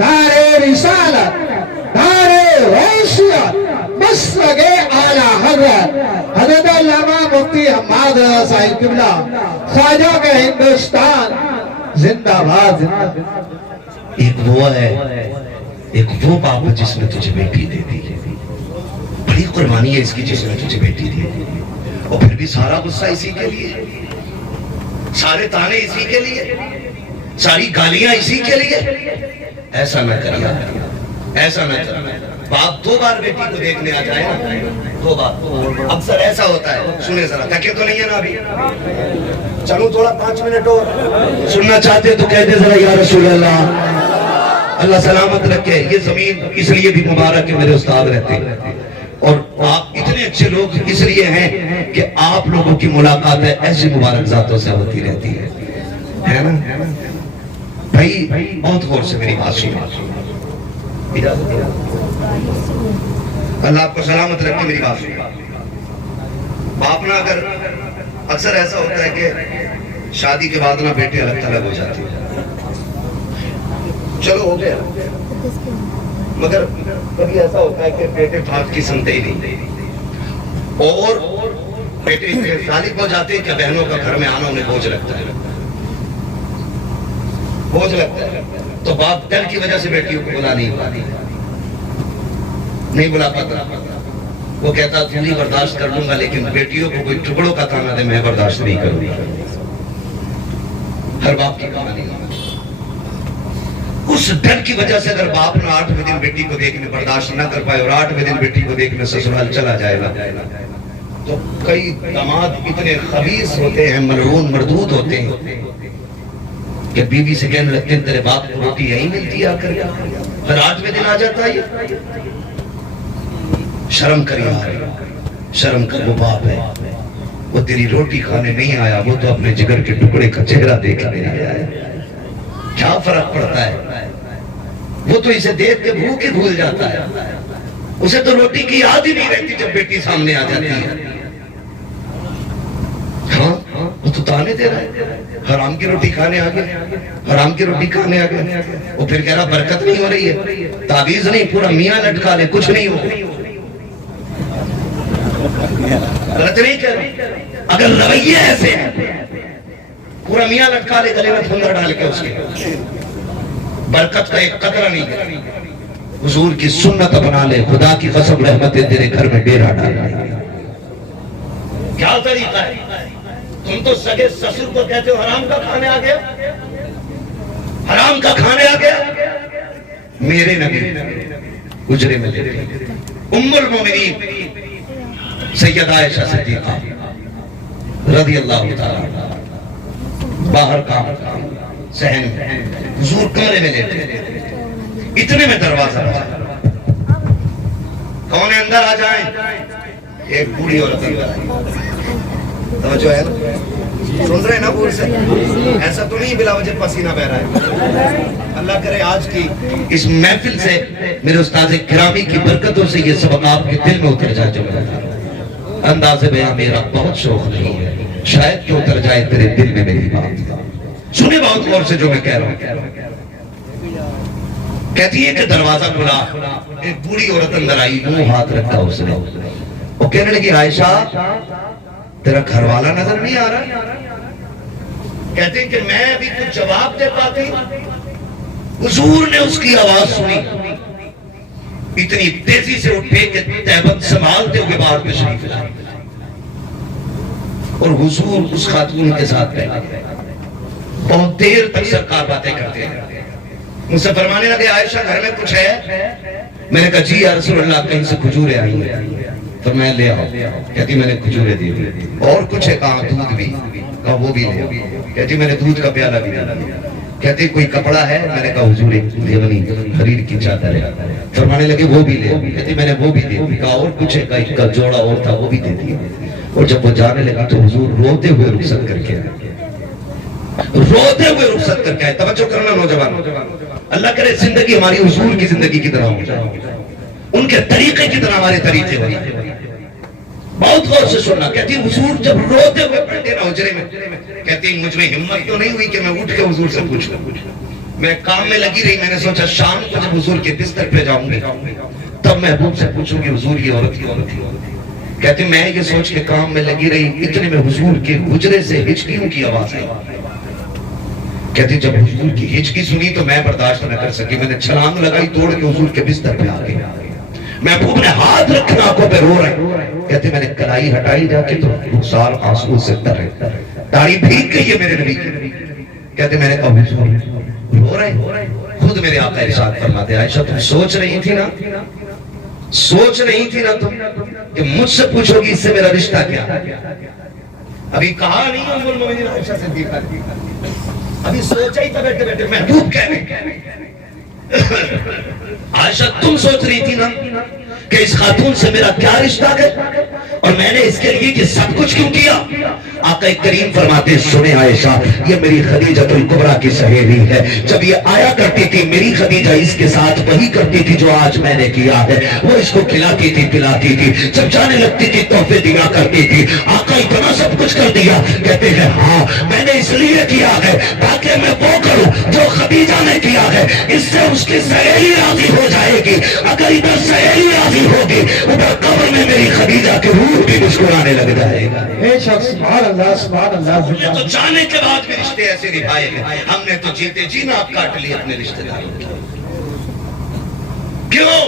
نعرہ رسالت نعرہ حیثیت مسلک اعلیٰ حضرت علامہ مفتی حماد صاحب قبلہ خواجہ کے ہندوستان زندہ باد. ایک وہ ہے ایک وہ باپ جس نے تجھے بیٹی دے دی. بڑی قربانی ہے اس کی جس نے تجھے بیٹی دی. اور پھر بھی سارا غصہ اسی کے لیے سارے تانے اسی کے لیے ساری گالیاں اسی کے لیے. ایسا نہ کرنا ایسا نہ کرنا. باپ 2 بار بیٹی کو دیکھنے آ جائے نا 2 بار اکثر ایسا ہوتا ہے. سنیں ذرا تھکے تو نہیں ہے نا ابھی چلو تھوڑا 5 منٹ اور سننا چاہتے تو کہہ دے ذرا یا رسول اللہ. اللہ سلامت رکھے. یہ زمین اس لیے بھی مبارک ہے میرے استاد رہتے ہیں اور آپ اتنے اچھے لوگ اس لیے ہیں کہ آپ لوگوں کی ملاقات ہے ایسی مبارک ذاتوں سے ہوتی رہتی ہے نا بھائی. بہت غور سے میری بات سنو. اللہ آپ کو سلامت رکھے. میری بات سنو. باپ نا اگر اکثر ایسا ہوتا ہے کہ شادی کے بعد نا بیٹے الگ تھلگ ہو جاتی ہے. چلو ہو گیا مگر کبھی ایسا ہوتا ہے کہ بیٹے بات کی سنتے ہی نہیں اور بیٹے اتنے غالب ہو جاتے ہیں کہ بہنوں کا گھر میں آنا انہیں بوجھ لگتا ہے. تو باپ ڈر کی وجہ سے بیٹیوں کو بلا نہیں بلا پاتا. وہ کہتا تھوڑی برداشت کر لوں گا لیکن بیٹیوں کو کوئی ٹکڑوں کا تانا دے میں برداشت نہیں کروں گا. ہر باپ کی کہانی اس ڈر کی وجہ سے اگر باپ نے 8ویں دن بیٹی کو دیکھنے برداشت نہ کر پائے اور 8ویں دن بیٹی کو دیکھنے سسرال چلا جائے گا تو کئی داماد اتنے خبیث ہوتے ہیں ملعون مردود ہوتے ہیں کہ بیوی سے کہنے لگتے ہیں تیرے باپ کو روٹی یہی ملتی آ کر پھر 8ویں دن آ جاتا ہے. شرم کر یار، شرم کر، وہ باپ ہے، وہ تیری روٹی کھانے نہیں آیا، وہ تو اپنے جگر کے ٹکڑے کا چہرہ دیکھنے آیا ہے۔ کیا فرق پڑتا ہے؟ وہ تو اسے دیکھ کے بھوک ہی بھول جاتا ہے، اسے تو روٹی کی یاد ہی نہیں رہتی جب بیٹی سامنے آ جاتی ہے۔ ہاں وہ تو تانے دے رہا ہے، حرام کی روٹی کھانے آ گیا، حرام کی روٹی کھانے آ گیا۔ وہ پھر کہہ رہا برکت نہیں ہو رہی ہے، تعویذ نہیں، پورا میاں لٹکا لے، کچھ نہیں ہو۔ غلط نہیں کہہ رہا، اگر رویے ایسے ہیں، پورا میاں لٹکا لے گلے میں پھندر ڈال کے، اس کے برکت کا ایک قطرہ نہیں ہے۔ حضور کی سنت اپنا لے، خدا کی قسم رحمتیں تیرے گھر میں ڈیرا ڈالا۔ کیا طریقہ ہے؟ تم تو سگے سسر کو کہتے ہو حرام کا کھانے آ گیا، حرام کا کھانے آ گیا۔ میرے نبی اجرے میں لیتے، ام المومنین سیدہ عائشہ صدیقہ رضی اللہ تعالیٰ باہر کام صحن میں، حضور کمرے میں لیتے، اتنے میں دروازہ کون ہے اندر آ جائیں؟ ایک بوڑھی عورت اندر آئی۔ توجہ ہے نا، سن رہے ہیں نا بول سے؟ ایسا تو نہیں بلا وجہ پسینہ بہ رہا ہے۔ اللہ کرے آج کی اس محفل سے میرے استاذ گرامی کی برکتوں سے یہ سبق آپ کے دل میں اتر جائے۔ جو انداز بیان میرا بہت شوق نہیں ہے، شاید کہ اتر جائے تیرے دل میں میری بات۔ سنے بہت غور سے جو میں کہہ رہا ہوں۔ کہتی ہے کہ دروازہ کھلا، ایک بوڑھی عورت اندر آئی، منہ ہاتھ رکھا اس نے، وہ کہنے لگی عائشہ تیرا گھر والا نظر نہیں آ رہا؟ کہتے ہیں کہ میں ابھی کچھ جواب دے پاتی، حضور نے اس کی آواز سنی، اتنی تیزی سے اٹھے کہ تہبند سنبھالتے ہوئے باہر تشریف لائے، اور حضور اس خاتون کے ساتھ بیٹھے، بہت دیر تک سرکار باتیں کرتے ہیں۔ مجھ سے فرمانے لگے عائشہ گھر میں کچھ ہے؟ میں نے کہا جی یا رسول اللہ کہیں سے کھجوریں آئی ہیں، فرمایا لے آؤ۔ کہتی میں نے کھجوریں دی، اور کچھ ہے؟ کہا دودھ بھی، کہا وہ بھی لے آؤ۔ کہتی میں نے دودھ کا پیالہ بھی دیا۔ کہتی کوئی کپڑا ہے؟ میں نے کہا حضور ایک دیونی حریر کی چادر ہے۔ فرمانے لگے وہ بھی لے آؤ۔ کہتی میں نے وہ بھی دے دی۔ کہا اور کچھ ہے؟ کہا ایک کا جوڑا اور تھا وہ بھی دے دیا۔ اور جب وہ جانے لگا تو حضور روتے ہوئے رخصت کر کے آئے، روتے ہوئے رخصت کر کے آئے۔ توجہ کرنا نوجوان، اللہ کرے زندگی ہماری حضور کی زندگی کی طرح ہو جائے، ان کے طریقے کی طرح ہمارے طریقے ہو جائے۔ بہت غور سے سننا۔ کہتی حضور جب روتے ہوئے پڑھتے نا حجرے میں، کہتی مجھ میں ہمت تو نہیں ہوئی کہ میں اٹھ کے حضور سے پوچھ لوں۔ میں کام میں لگی رہی، میں نے سوچا شام کو جب حضور کے بستر پہ جاؤں گی تب محبوب سے پوچھوں گی حضور یہ عورت کی عورت کی۔ کہتی میں یہ سوچ کے کام میں لگی رہی، اتنے میں حضور کے حجرے سے ہچکیوں کی آواز آئی۔ کہتی جب حضور کی ہچکی سنی تو میں برداشت نہ کر سکی، میں نے چھلانگ لگائی، توڑ کے حضور کے بستر پہ آ گئی۔ محبوب نے ہاتھ رکھے آنکھوں پہ، رو رہے۔ کہتے میں نے کلائی ہٹائی جا کے تو رخسار آنسو سے تر ہے، داڑھی بھیگ گئی ہے میرے نبی کی۔ کہتے میں نے کہا حضور رو رہے؟ خود میرے آقا ارشاد فرماتے عائشہ تم سوچ رہی تھی نا، سوچ رہی تھی نا تم کہ مجھ سے پوچھو گی اس سے میرا رشتہ کیا؟ ابھی کہا نہیں ام المومنین عائشہ صدیقہ، ابھی سوچا ہی تھا بیٹھے بیٹھے محبوب کہنے۔ عائشہ تم سوچ رہی تھی نا کہ اس خاتون سے میرا کیا رشتہ ہے اور میں نے اس کے لیے یہ سب کچھ کیوں کیا؟ آقا کریم فرماتے سنے عائشہ یہ میری خدیجہ الکبریٰ کی سہیلی ہے، جب یہ آیا کرتی تھی میری خدیجہ اس کے ساتھ وہی کرتی تھی جو آج میں نے کیا ہے، وہ اس کو کھلاتی تھی پلاتی تھی، جب جانے لگتی تھی تحفے دیا کرتی تھی۔ آقا اتنا سب کچھ کر دیا؟ کہتے ہیں ہاں میں نے اس لیے کیا ہے تاکہ میں وہ کروں جو خدیجہ نے کیا ہے، اس سے اس کی سہیلی راضی ہو جائے گی۔ اگر ادھر سہیلی راضی ہوگی ادھر قبر میں میری خدیجہ کی روح بھی مسکرانے لگ جائے گا۔ بے شک سبحان اللہ سبحان اللہ۔ ہم نے تو جانے کے بعد بھی رشتے ایسے نبھائے ہیں، ہم نے تو جیتے جی ناپ کاٹ لیے اپنے رشتے داروں کی۔ کیوں؟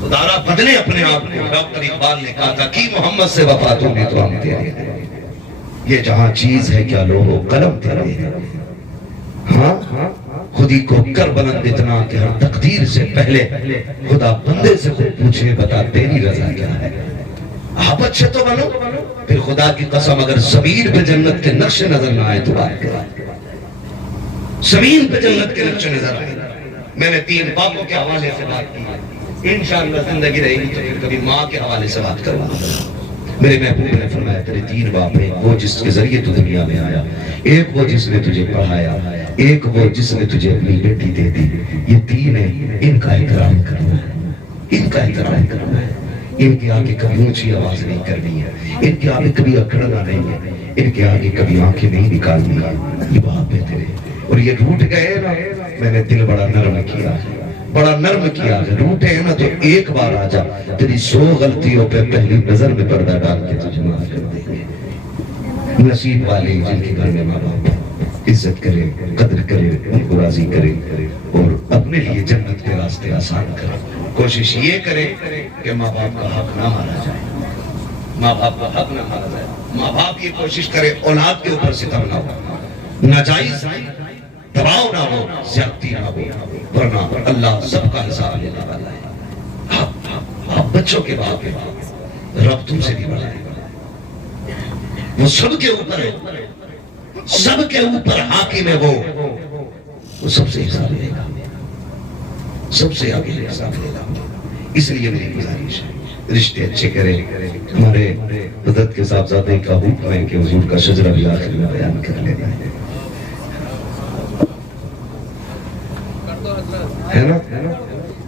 خدارا بدلے اپنے آپ کو۔ ڈاکٹر اقبال نے کہا تھا کہ محمد سے وفات ہوگی تو ہم تیرے ہیں، یہ جہاں چیز ہے کیا لوح و قلم تیرے ہیں۔ ہاں خودی کو کر بلند اتنا کہ ہر تقدیر سے پہلے خدا بندے سے خود پوچھے بتا تیری رضا کیا ہے۔ آپ اچھے تو بنو، پھر خدا کی قسم اگر زمین پہ جنت کے نقشے نظر نہ آئے تو بات کرا، زمین پہ جنت کے نقشے نظر آئے میں نے 3 باپوں کے حوالے سے بات کی ہے، انشاءاللہ زندگی رہے گی تو پھر کبھی ماں کے حوالے سے بات کروا میرے محبوب نے فرمایا تیرے 3 باپ ہیں، وہ جس کے ذریعے تو دنیا میں آیا، ایک وہ جس نے تجھے پڑھایا، ایک وہ جس نے تجھے اپنی بیٹی دے دی، یہ 3 ہیں، ان کا احترام کرنا ہے، ان کا احترام کرنا ہے، ان کے آگے کبھی اونچی آواز نہیں کرنی ہے، ان کے آگے کبھی اکڑنا نہیں ہے، ان کے آگے کبھی آنکھیں نہیں نکالنی ہے، یہ باپ ہے تیرے، اور یہ روٹ گئے نا، میں نے دل بڑا نرم کیا، بڑا نرم کیا، روٹے ہیں نا تو ایک بار آ جا، تیری 100 غلطیوں پہ پہلی نظر میں پردہ ڈال کے تجھے معاف کر دیں گے۔ نصیب والے جن کے گھر میں ماں باپ عزت کرے، قدر کرے، ان کو راضی کرے اور اپنے لیے جنت کے راستے آسان کرے، کوشش یہ کرے کہ ماں باپ کا حق نہ مارا جائے، ماں باپ کا حق نہ مارا جائے، ماں باپ یہ کوشش کرے اولاد کے اوپر ستم نہ ہو، ناجائز دباؤ نہ ہو، زیادتی نہ ہو، ورنہ اللہ سب کا حساب لینے والا ہے۔ آپ بچوں کے باپ ہیں، رب تم سے بھی بڑا ہے، وہ سب کے اوپر ہے، سب کے اوپر حاکم ہے، وہ سب سے حساب لے گا، سب سے آگے حساب لے گا۔ اس لیے میری گزارش ہے رشتے اچھے کریں۔ ہمارے حضرت کے صاحبزادے کا حکم ہے کہ حضور کا شجرہ بھی آخر میں بیان کر لینا ہے نا۔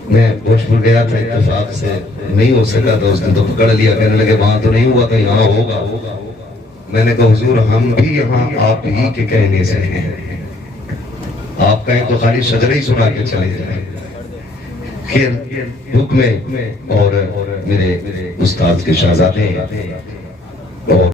میں بھوجپور گیا تھا، اتفاق سے نہیں ہو سکا تھا، اس دن تو پکڑ لیا، کہنے لگے وہاں تو نہیں ہوا تھا، یہاں ہوگا۔ میں نے کہا حضور ہم بھی یہاں آپ ہی کے کہنے سے ہیں، آپ کہیں تو خالی شجرہ ہی سنا کے چلے جائیں۔ خیر حکم اور میرے استاد کے شہزادے اور